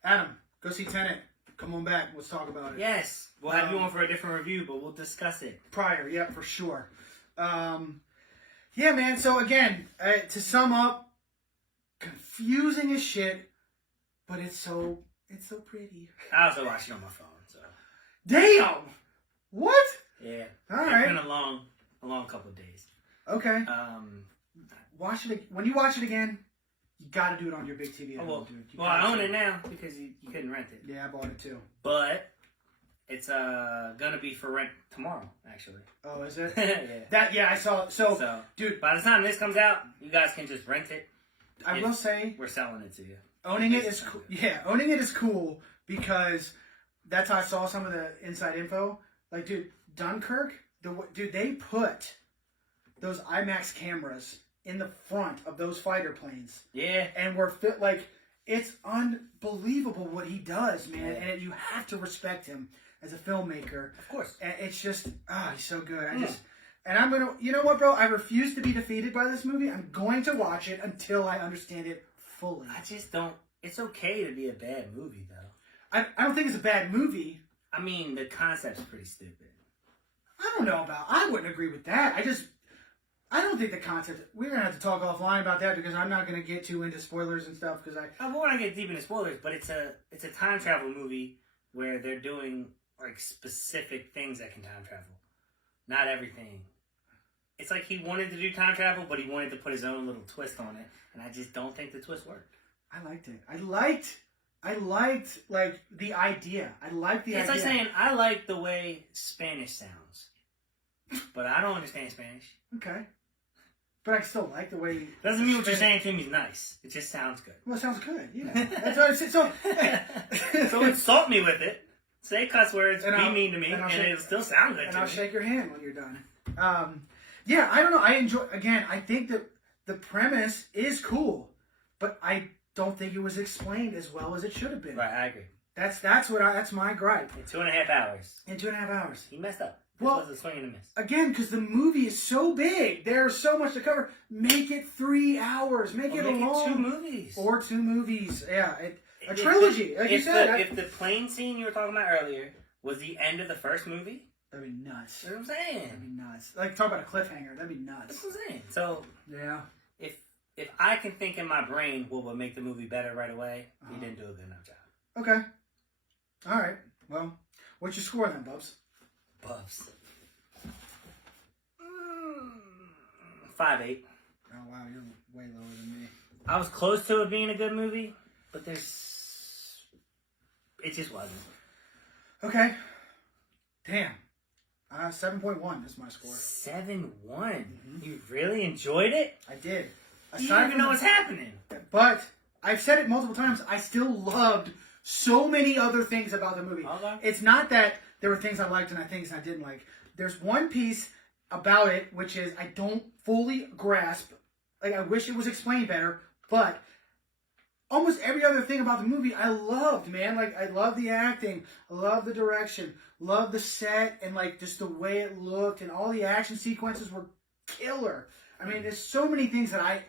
Adam, go see Tenet. Come on back. Let's talk about it. Yes. We'll have you on for a different review, but we'll discuss it. Prior, yeah, for sure. Yeah, man. So again, to sum up, confusing as shit, but it's so pretty. I also watch it on my phone, so. Damn! What? Yeah. All right. It's been a long couple of days. Okay. Watch it when you watch it again. You got to do it on your big TV. I own it now because you couldn't rent it. Yeah, I bought it too. But it's gonna be for rent tomorrow, actually. Oh, is it? Yeah. I saw it. So, dude, by the time this comes out, you guys can just rent it. I will say we're selling it to you. Owning it is cool. Yeah, owning it is cool because that's how I saw some of the inside info. Like, dude, Dunkirk, they put those IMAX cameras in the front of those fighter planes. Yeah. And it's unbelievable what he does, man. Yeah. And you have to respect him as a filmmaker. Of course. And it's just, he's so good. And I'm going to, you know what, bro? I refuse to be defeated by this movie. I'm going to watch it until I understand it fully. I just don't, it's okay to be a bad movie, though. I don't think it's a bad movie. I mean, the concept's pretty stupid. I don't know I wouldn't agree with that. I don't think the concept, we're going to have to talk offline about that because I'm not going to get too into spoilers and stuff because I won't want to get deep into spoilers, but it's a time travel movie where they're doing like specific things that can time travel. Not everything. It's like he wanted to do time travel, but he wanted to put his own little twist on it, and I just don't think the twist worked. I liked it. I liked like the idea. It's like saying I like the way Spanish sounds, but I don't understand Spanish. Okay, but I still like the way. Doesn't mean what you're saying to me is nice. It just sounds good. Well, it sounds good. Yeah, that's what I said. So insult me with it. Say cuss words. Be mean to me, and it'll still sound good. And I'll shake your hand when you're done. Yeah, I don't know. I enjoy. Again, I think that the premise is cool, but I don't think it was explained as well as it should have been. Right, I agree. That's my gripe. In 2.5 hours. In 2.5 hours. He messed up. This was a swing and a miss. Again, because the movie is so big, there's so much to cover. Make it 3 hours. Make it long. 2 movies. Or 2 movies. Yeah, a trilogy. Like you said. If the plane scene you were talking about earlier was the end of the first movie, that'd be nuts. That's what I'm saying. That'd be nuts. Like, talk about a cliffhanger. That'd be nuts. That's what I'm saying. So, yeah. If I can think in my brain what would make the movie better right away, he didn't do a good enough job. Okay. All right. Well, what's your score then, Bubs? 5.8. Oh, wow. You're way lower than me. I was close to it being a good movie, but it just wasn't. Okay. Damn. 7.1 is my score. 7.1? Mm-hmm. You really enjoyed it? I did. You don't even know what's happening. But I've said it multiple times. I still loved so many other things about the movie. Okay. It's not that there were things I liked and things I didn't like. There's one piece about it which is I don't fully grasp. Like, I wish it was explained better, but almost every other thing about the movie I loved, man. Like, I love the acting, I love the direction, love the set, and like just the way it looked, and all the action sequences were killer. I mean, there's so many things that I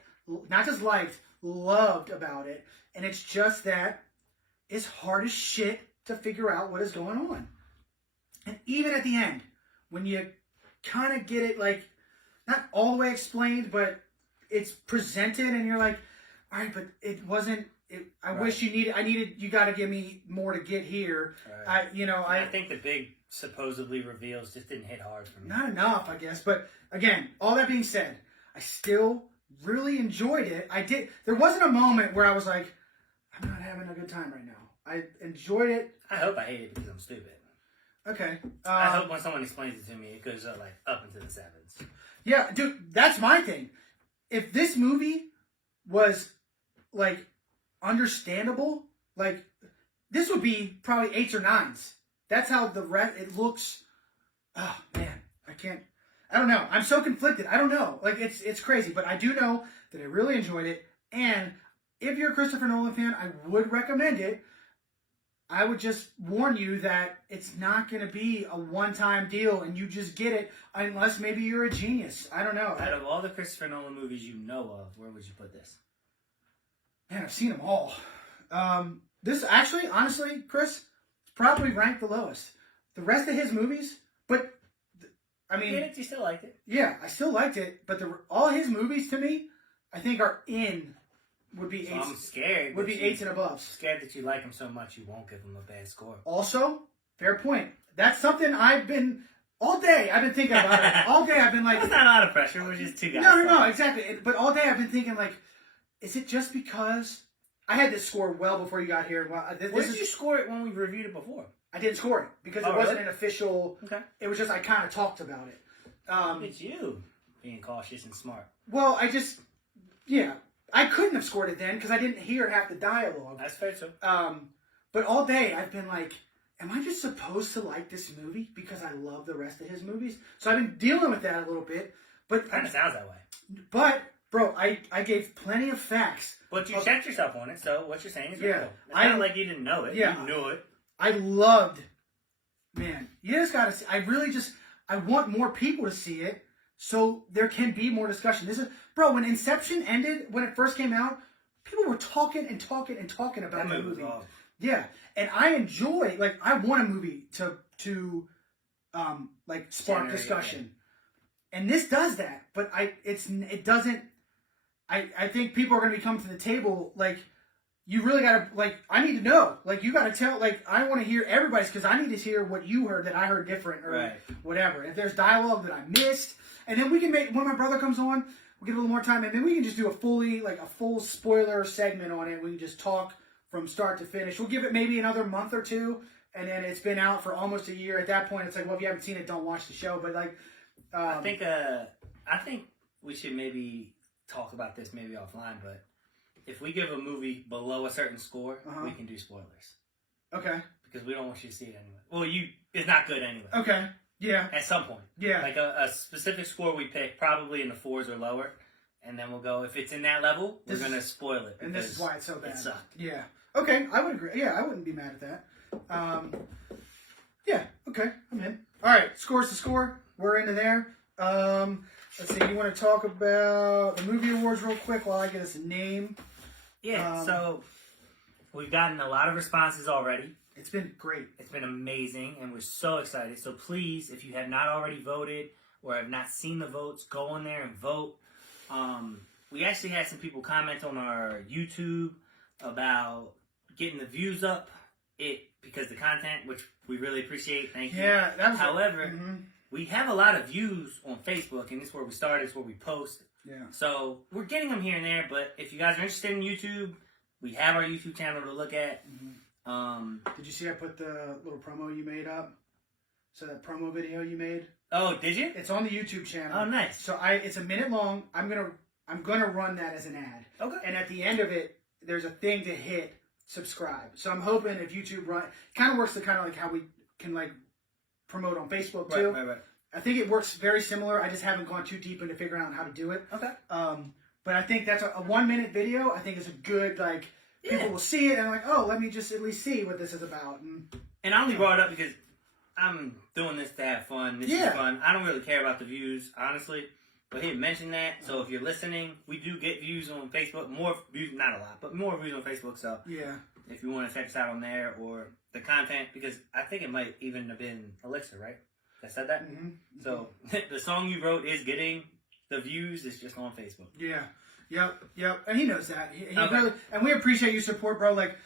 not just liked, loved about it, and it's just that it's hard as shit to figure out what is going on. And even at the end, when you kind of get it, like, not all the way explained, but it's presented, and you're like, all right, but it wasn't. I wish you got to give me more to get here. Right. I think the big supposedly reveals just didn't hit hard for me. Not enough, I guess. But again, all that being said, I still really enjoyed it. I did. There wasn't a moment where I was like, I'm not having a good time right now. I enjoyed it. I hope I hate it because I'm stupid. Okay. I hope when someone explains it to me, it goes like up into the sevens. Yeah, dude, that's my thing. If this movie was like understandable, like this would be probably 8s or 9s. That's how it looks. Oh man, I don't know. I'm so conflicted. I don't know. Like it's crazy, but I do know that I really enjoyed it. And if you're a Christopher Nolan fan, I would recommend it. I would just warn you that it's not going to be a one-time deal and you just get it unless maybe you're a genius. I don't know. Out of all the Christopher Nolan movies you know of, where would you put this? Man, I've seen them all. This actually, honestly, Chris, probably ranked the lowest. The rest of his movies, but I mean, you still liked it? Yeah, I still liked it. But all his movies to me, I think would be 8s. I'm scared. Would be 8s and above. Scared that you like him so much you won't give him a bad score. Also, fair point. That's something I've been thinking about it. All day I've been like, it's not a lot of pressure. We're just two guys. No, exactly. But all day I've been thinking like, is it just because I had this score well before you got here? Well, Where did you score it when we reviewed it before? I didn't score it because it wasn't an official. Okay. It was just I kind of talked about it. It's you being cautious and smart. Well, I couldn't have scored it then because I didn't hear half the dialogue. That's fair too. But all day I've been like, am I just supposed to like this movie because I love the rest of his movies? So I've been dealing with that a little bit. But kind of sounds that way. But bro, I gave plenty of facts. But you checked yourself on it, so what you're saying is real. It's not like you didn't know it. Yeah. You knew it. I loved, man, you just gotta see, I want more people to see it so there can be more discussion. Bro, when Inception ended, when it first came out, people were talking about that movie. Awesome. Yeah, and I enjoy, like, I want a movie to spark discussion. And this does that, but it doesn't. I think people are going to be coming to the table like, you really got to, like, I need to know, like, you got to tell, like, I want to hear everybody's because I need to hear what you heard that I heard different or whatever. If there's dialogue that I missed, and then we can make, when my brother comes on, we'll get a little more time, and then we can just do a full spoiler segment on it. We can just talk from start to finish. We'll give it maybe another month or two, and then it's been out for almost a year. At that point, it's like, well, if you haven't seen it, don't watch the show. But like, I think we should maybe talk about this maybe offline. But if we give a movie below a certain score, we can do spoilers. Okay. Because we don't want you to see it anyway. Well, it's not good anyway. Okay. Yeah. At some point. Yeah. Like a specific score we pick, probably in the 4s or lower, and then we'll go, if it's in that level, we're going to spoil it. And this is why it's so bad. It sucked. Yeah. Okay, I would agree. Yeah, I wouldn't be mad at that. Yeah, okay, I'm in. All right, scores to score. We're into there. Let's see, you want to talk about the movie awards real quick while I get us a name? Yeah, so we've gotten a lot of responses already. It's been great. It's been amazing, and we're so excited. So please, if you have not already voted or have not seen the votes, go on there and vote. We actually had some people comment on our YouTube about getting the views up because the content, which we really appreciate. Thank you. Yeah, that was However, we have a lot of views on Facebook, and it's where we started. It's where we post. Yeah. So we're getting them here and there. But if you guys are interested in YouTube, we have our YouTube channel to look at. Did you see I put the little promo you made up? So that promo video you made. Oh, did you? It's on the YouTube channel. Oh, nice. So it's a minute long. I'm gonna run that as an ad. Okay. And at the end of it, there's a thing to hit subscribe. So I'm hoping if YouTube kind of works to kind of like how we can like promote on Facebook too. Right. I think it works very similar. I just haven't gone too deep into figuring out how to do it. Okay. But I think that's a 1 minute video. I think is a good like people will see it and like, oh, let me just at least see what this is about. And I only brought it up because I'm doing this to have fun. This is fun. I don't really care about the views, honestly. But hey, mention that. So if you're listening, we do get views on Facebook. More views, not a lot, but more views on Facebook. So if you want to check us out on there or the content, because I think it might even have been Elixir, right? That said that? Mm-hmm. So the song you wrote is getting the views. It's just on Facebook. Yeah. Yep. And he knows that. He really, and we appreciate your support, bro. Like,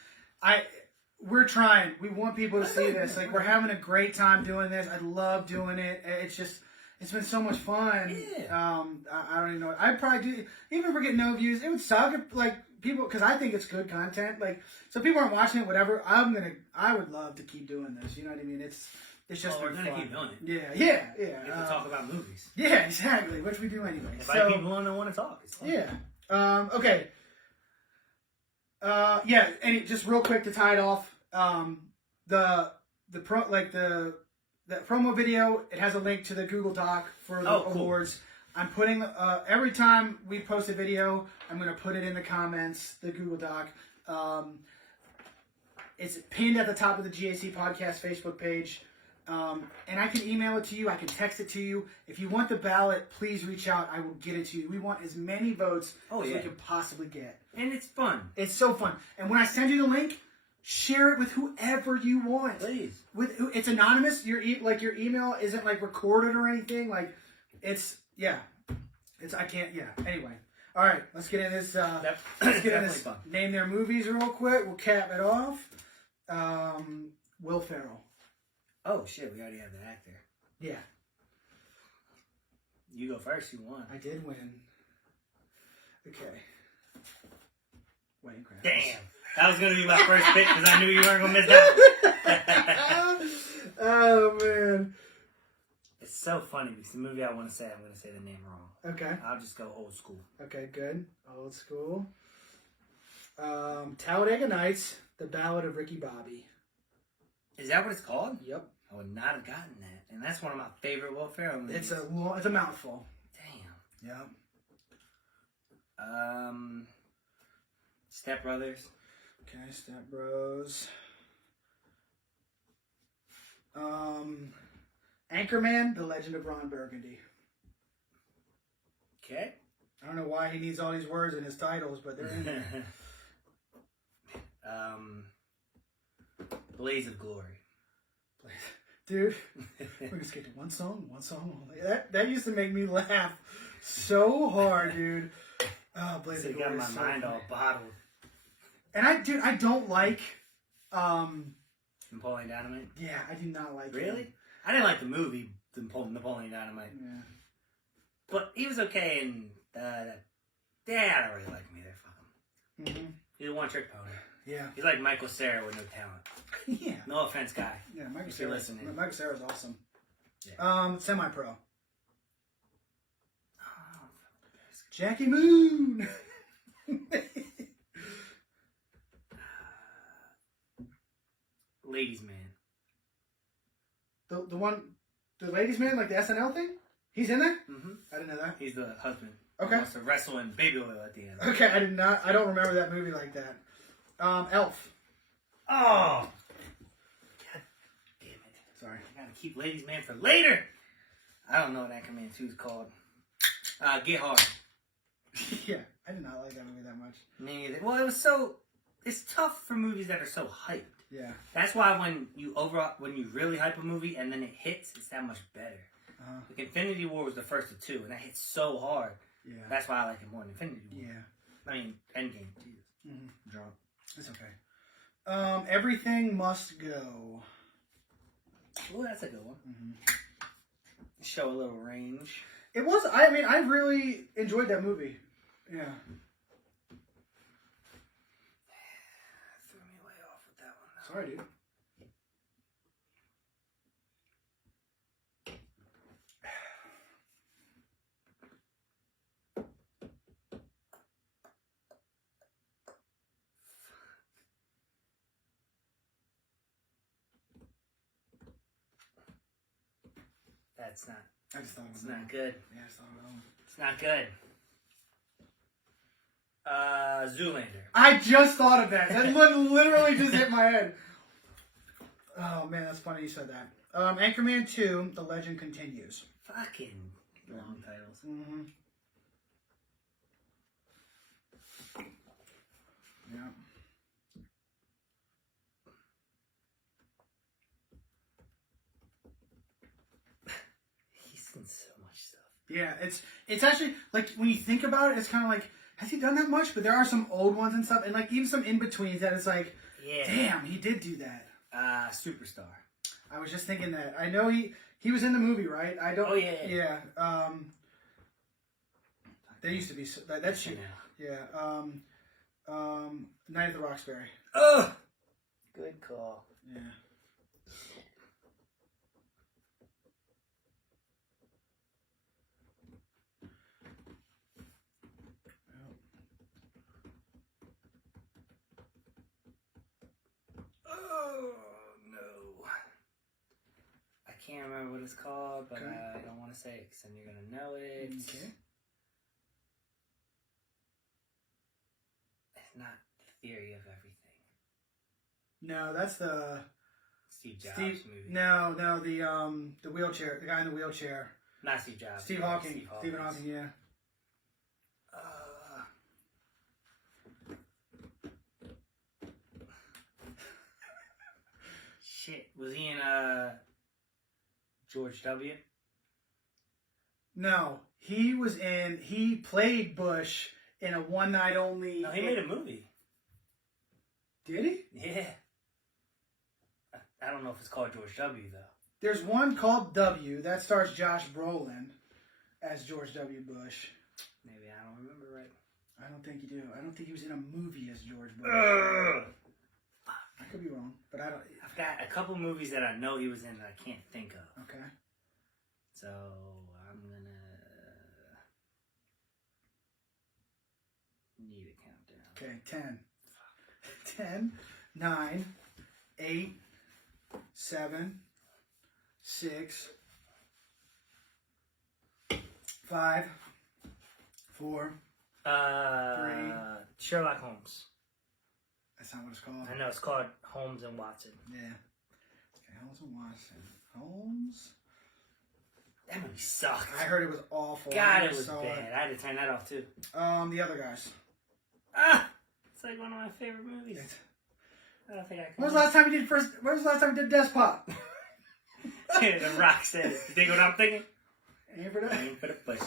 we're trying. We want people to see this. Like, we're having a great time doing this. I love doing it. It's been so much fun. Yeah. I don't even know. I'd probably do, even if we're getting no views, it would suck if, like, people, because I think it's good content. Like, so people aren't watching it, whatever. I would love to keep doing this. You know what I mean? It's just we're been gonna fun. keep doing it. Yeah. We have to talk about movies. Yeah, exactly. Which we do anyway. Invite people on that want to talk. It's fun. Yeah. Okay. And just real quick to tie it off, the promo video, it has a link to the Google Doc for the awards. I'm putting every time we post a video, I'm going to put it in the comments, the Google Doc. It's pinned at the top of the GAC Podcast Facebook page. And I can email it to you. I can text it to you. If you want the ballot, please reach out. I will get it to you. We want as many votes as we can possibly get. And it's fun. It's so fun. And when I send you the link, share it with whoever you want. Please. It's anonymous. Your email isn't like recorded or anything. Like Anyway. All right. Let's get in this. Let's get in this. Fun. Name their movies real quick. We'll cap it off. Will Ferrell. Oh shit! We already have the actor. Yeah. You go first. You won. I did win. Okay. Wedding Crashers. Damn. That was gonna be my first pick because I knew you weren't gonna miss that. Oh man. It's so funny because the movie I want to say, I'm gonna say the name wrong. Okay. I'll just go old school. Okay, good. Old school. Talladega Nights, The Ballad of Ricky Bobby. Is that what it's called? Yep. I would not have gotten that, and that's one of my favorite Will Ferrell movies. It's a mouthful. Damn. Yep. Step Brothers. Okay, Step Bros. Anchorman, The Legend of Ron Burgundy. Okay. I don't know why he needs all these words in his titles, but they're in there. Blaze of Glory. Dude, we're gonna skip to one song only. That used to make me laugh so hard, dude. Oh, Blaze of Glory. Got my mind all bottled. And I don't like Napoleon Dynamite? Yeah, I do not like Really? him. I didn't like the movie Napoleon Dynamite. Yeah. But he was okay in I don't really like him either. Fuck him. Mm-hmm. He's a one-trick pony. Yeah. He's like Michael Cera with no talent. Yeah. No offense, guy. Yeah, Michael If you're Cera. listening. Michael Cera's awesome. Yeah. Semi-pro. Jackie Moon. Ladies Man. The Ladies Man, like the SNL thing? He's in there? Mm-hmm. I didn't know that. He's the husband. Okay. He wants to wrestle in baby oil at the end. Okay, I don't remember that movie like that. Elf. Oh! God damn it. Sorry. I gotta keep Ladies Man for later! I don't know what Anchorman 2 is called. Get Hard. Yeah, I did not like that movie that much. Me neither. Well, it's tough for movies that are so hyped. Yeah. That's why when you really hype a movie and then it hits, it's that much better. Like Infinity War was the first of two, and that hit so hard. Yeah. That's why I like it more than Infinity War. Yeah. I mean, Endgame. Jesus. Mm-hmm. Drunk. It's okay. Everything Must Go. Oh, that's a good one. Mm-hmm. Show a little range. It was. I mean, I really enjoyed that movie. Yeah. Threw me way off with that one. Though. Sorry, dude. That's not. I just thought it was It's not good. Yeah, I just thought it was It's not good. Zoolander. I just thought of that. That literally just hit my head. Oh man, that's funny you said that. Anchorman 2: The Legend Continues. Fucking long titles. Mm-hmm. Yeah. He's in so much stuff. Yeah, it's actually like when you think about it, it's kind of like, has he done that much? But there are some old ones and stuff, and like even some in betweens that it's like, Yeah. damn, he did do that. Superstar. I was just thinking that. I know he was in the movie, right? I don't. Oh yeah. Yeah. There used to be that's you. Yeah. Night at the Roxbury. Ugh. Good call. Yeah. Oh no. I can't remember what it's called, but Okay. I don't want to say it because then you're gonna know it. Okay. It's not the Theory of Everything. No, that's the Steve Jobs movie. No, the wheelchair, the guy in the wheelchair. Not Steve Jobs. Steve Hawking. Stephen Hawking, yeah. Shit. Was he in George W? No, he played Bush in a one night only. No, he made a movie. Did he? Yeah. I don't know if it's called George W though. There's one called W that stars Josh Brolin as George W. Bush. Maybe I don't remember right. I don't think you do. I don't think he was in a movie as George Bush. Ugh. I could be wrong, but I don't. I've got a couple movies that I know he was in that I can't think of. Okay. So I'm gonna need a countdown. Okay, 10, 9, 8, 7, 6, 5, 4. Sherlock Holmes. That's not what it's called. I know it's called Holmes and Watson. Yeah. Okay, Holmes and Watson. Holmes. That movie sucked. I heard it was awful. God, it was bad. I had to turn that off too. The other guys. It's like one of my favorite movies. I don't think I can. When was the last time you did Despot? The Rock says, "You think what I'm thinking? Aim for the Aim for the push."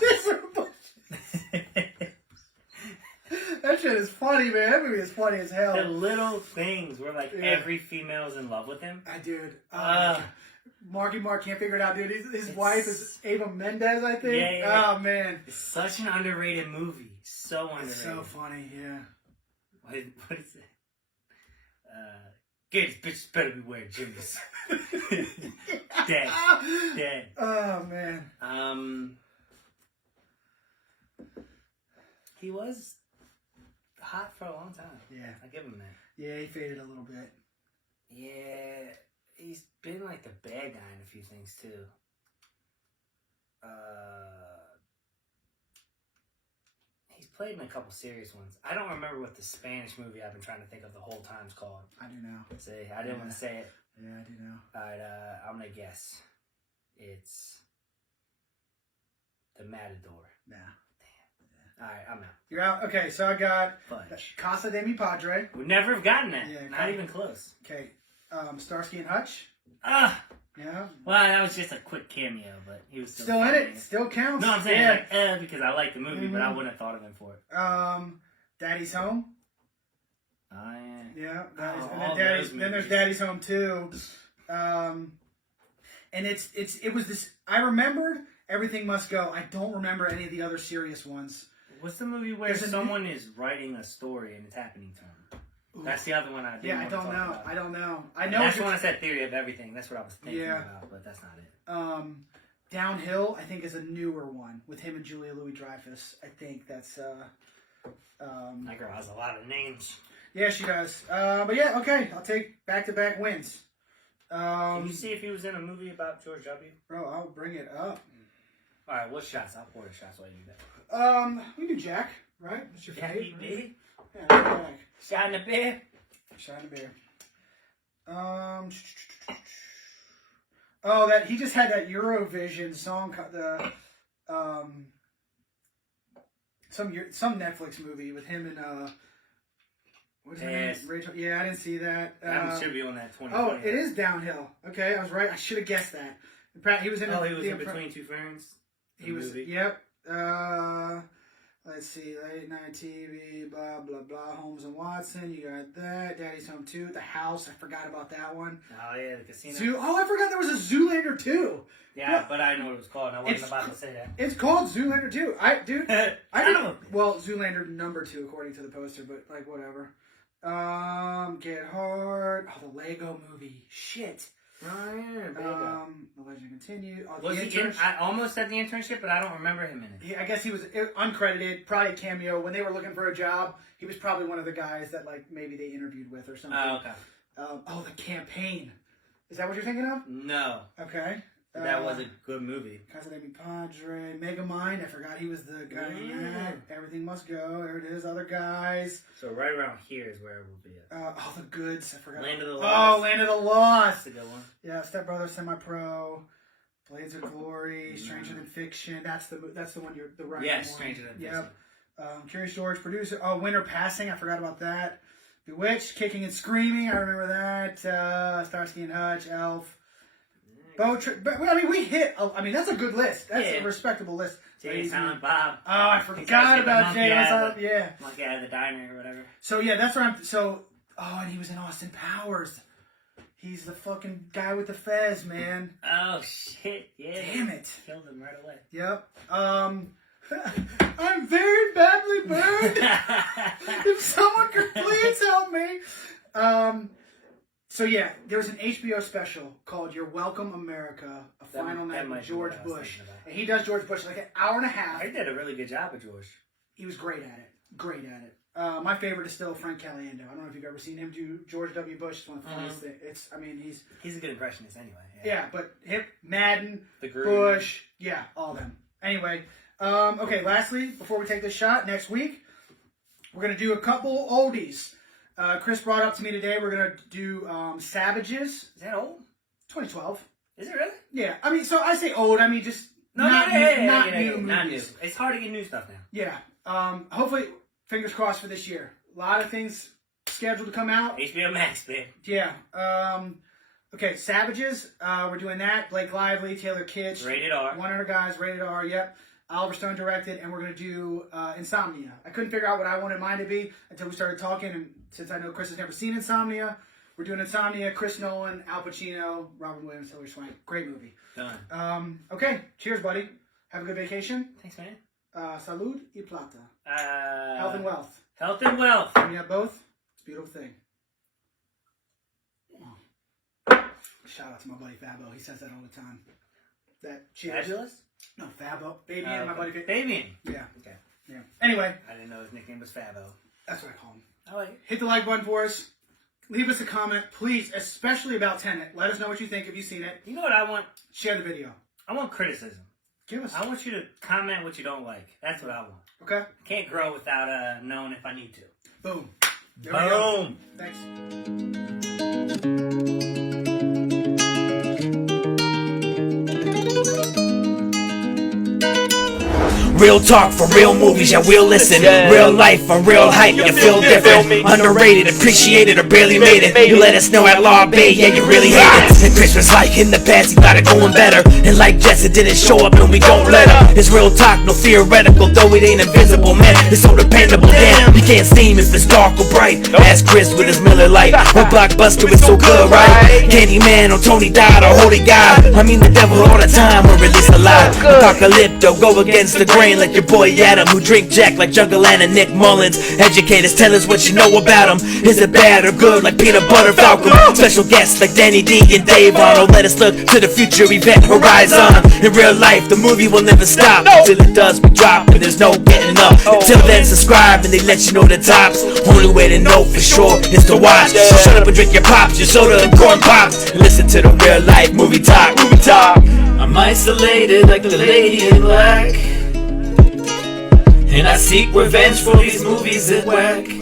That shit is funny, man. That movie is funny as hell. The little things where like every female's in love with him. Dude. Marky Mark can't figure it out, dude. His wife is Ava Mendez, I think. Yeah. Oh, man. It's such an underrated movie. So underrated. It's so funny, yeah. What is it? Gays bitches better be wearing gymnasts. Dead. Oh, man. He was hot for a long time. Yeah. I give him that. Yeah, he faded a little bit. Yeah, he's been like the bad guy in a few things too. He's played in a couple serious ones. I don't remember what the Spanish movie I've been trying to think of the whole time's called. I do now. See, I didn't want to say it. Yeah, I do now. Alright, I'm gonna guess. It's The Matador. Nah. Alright, I'm out. You're out? Okay, so I got Fudge. Casa de mi Padre. Would never have gotten that. Yeah, Not even close. Okay, Starsky and Hutch. Yeah. Well, that was just a quick cameo, but he was Still in it. Still counts. No, I'm saying yeah. like, because I like the movie, but I wouldn't have thought of him for it. Daddy's Home. Oh, yeah. Yeah. All Then there's Daddy's Home too. And it was this. I remembered Everything Must Go. I don't remember any of the other serious ones. What's the movie where someone is writing a story and it's happening to him? Ooh. That's the other one I didn't Yeah, I don't know. about. I don't know. I know. That's the one I said Theory of Everything. That's what I was thinking about, but that's not it. Downhill, I think, is a newer one with him and Julia Louis-Dreyfus. I think that's. My girl has a lot of names. Yeah, she does. But yeah, okay. I'll take back-to-back wins. Can you see if he was in a movie about George W? Bro, I'll bring it up. All right, what shots? I'll pour the shots while you do that. We do Jack, right? That's your Jackie favorite. B. Yeah, Jack. Shot in the beer. Shot in the beer. Oh, that he just had that Eurovision song. Some Netflix movie with him and what's her name? Rachel. Yeah, I didn't see that. That should be on that 20. Oh, it is Downhill. Okay, I was right. I should have guessed that. He was in. Oh, he was in Between Two Ferns. He was. Movie. Yep. Let's see. Late night TV. Blah blah blah. Holmes and Watson. You got that. Daddy's Home 2. The House. I forgot about that one. Oh yeah, the casino. I forgot there was a Zoolander 2. Yeah, but I know what it was called. I wasn't about to say that. It's called Zoolander 2. I don't know. Well, Zoolander number 2 according to the poster, but like whatever. Get Hard. Oh, the Lego movie. Shit. Oh yeah. The Legend Continued. Oh, was he in? I almost said The Internship, but I don't remember him in it. I guess he was uncredited, probably a cameo. When they were looking for a job, he was probably one of the guys that like maybe they interviewed with or something. Oh, okay. The Campaign. Is that what you're thinking of? No. Okay. That was a good movie. Casa de mi Padre, Megamind. I forgot he was the guy in that. Everything Must Go. There it is. Other guys. So right around here is where it will be at. The Goods. I forgot. Land of the Lost. Oh, Land of the Lost. That's a good one. Yeah, Step Brothers, Semi-Pro, Blades of Glory, Stranger Than Fiction. That's the one you're the right. Yes, Stranger Than Fiction. Yep. Curious George, producer. Oh, Winter Passing. I forgot about that. Bewitched, Kicking and Screaming. I remember that. Starsky and Hutch, Elf. We hit. I mean, that's a good list. That's a respectable list. Jay, Silent Bob. Oh, I forgot about Jay. Yeah. Monkey out of the diner or whatever. So yeah, that's where I'm. And he was in Austin Powers. He's the fucking guy with the fez, man. Oh shit! Yeah. Damn it! Killed him right away. Yep. I'm very badly burned. If someone could please help me. So yeah, there was an HBO special called "You're Welcome, America: A Final Night with George Bush," and he does George Bush like an hour and a half. He did a really good job with George. He was great at it. My favorite is still Frank Caliendo. I don't know if you've ever seen him do George W. Bush. It's one of the funniest things. He's a good impressionist anyway. Yeah, but him, Madden, the Groove. Bush, all of them. Anyway, okay. Lastly, before we take this shot, next week we're gonna do a couple oldies. Chris brought up to me today. We're gonna do Savages. Is that old? 2012. Is it really? Yeah. I mean, so I say old. I mean, just not new. It's hard to get new stuff now. Yeah. Hopefully, fingers crossed for this year. A lot of things scheduled to come out. HBO Max, babe. Yeah. Okay, Savages. We're doing that. Blake Lively, Taylor Kitsch. Rated R. 100 Guys. Rated R. Yep. Oliver Stone directed, and we're going to do Insomnia. I couldn't figure out what I wanted mine to be until we started talking, and since I know Chris has never seen Insomnia, we're doing Insomnia, Chris Nolan, Al Pacino, Robin Williams, Hilary Swank. Great movie. Done. Okay, cheers, buddy. Have a good vacation. Thanks, man. Salud y plata. Health and wealth. Health and wealth. When you have both, it's a beautiful thing. Shout out to my buddy Fabo. He says that all the time. Cheers. Fabulous? No, Fabo. Fabian, my buddy. Fabian. Yeah. Okay. Yeah. Anyway. I didn't know his nickname was Fabo. That's what I call him. I like it. Hit the like button for us. Leave us a comment, please, especially about Tenet. Let us know what you think if you've seen it. You know what I want? Share the video. I want criticism. Give us. I want you to comment what you don't like. That's what I want. Okay. I can't grow without knowing if I need to. Boom. There we go. Thanks. Real talk for real movies, yeah, we'll listen. Real life for real hype, you feel different. Underrated, appreciated, or barely made it. You let us know at Law Bay, yeah, you really hate it. And Christmas like in the past, he got it going better. And like Jess, it didn't show up and we don't let him. It's real talk, no theoretical, though it ain't invisible, man. It's so dependable, damn. You can't steam if it's dark or bright. Ask Chris with his Miller Lite. Or Blockbuster, it's so good, right? Candyman or Tony Dodd or Holy God. I mean the devil all the time, or release a lie. Apocalypto, go against the grain. brain like your boy Adam, who drink Jack like Jungle Anna, Nick Mullins. Educators tell us what you know about them. Is it bad or good like Peanut Butter Falcon? Special guests like Danny D and Dave Arnold. Let us look to the future, event horizon. In real life, the movie will never stop. Till it does, we drop, and there's no getting up. Until then, subscribe and they let you know the tops. Only way to know for sure is to watch. So shut up and drink your pops, your soda and corn pops, and listen to the real life movie talk. I'm isolated like the lady in black, and I seek revenge for these movies that whack.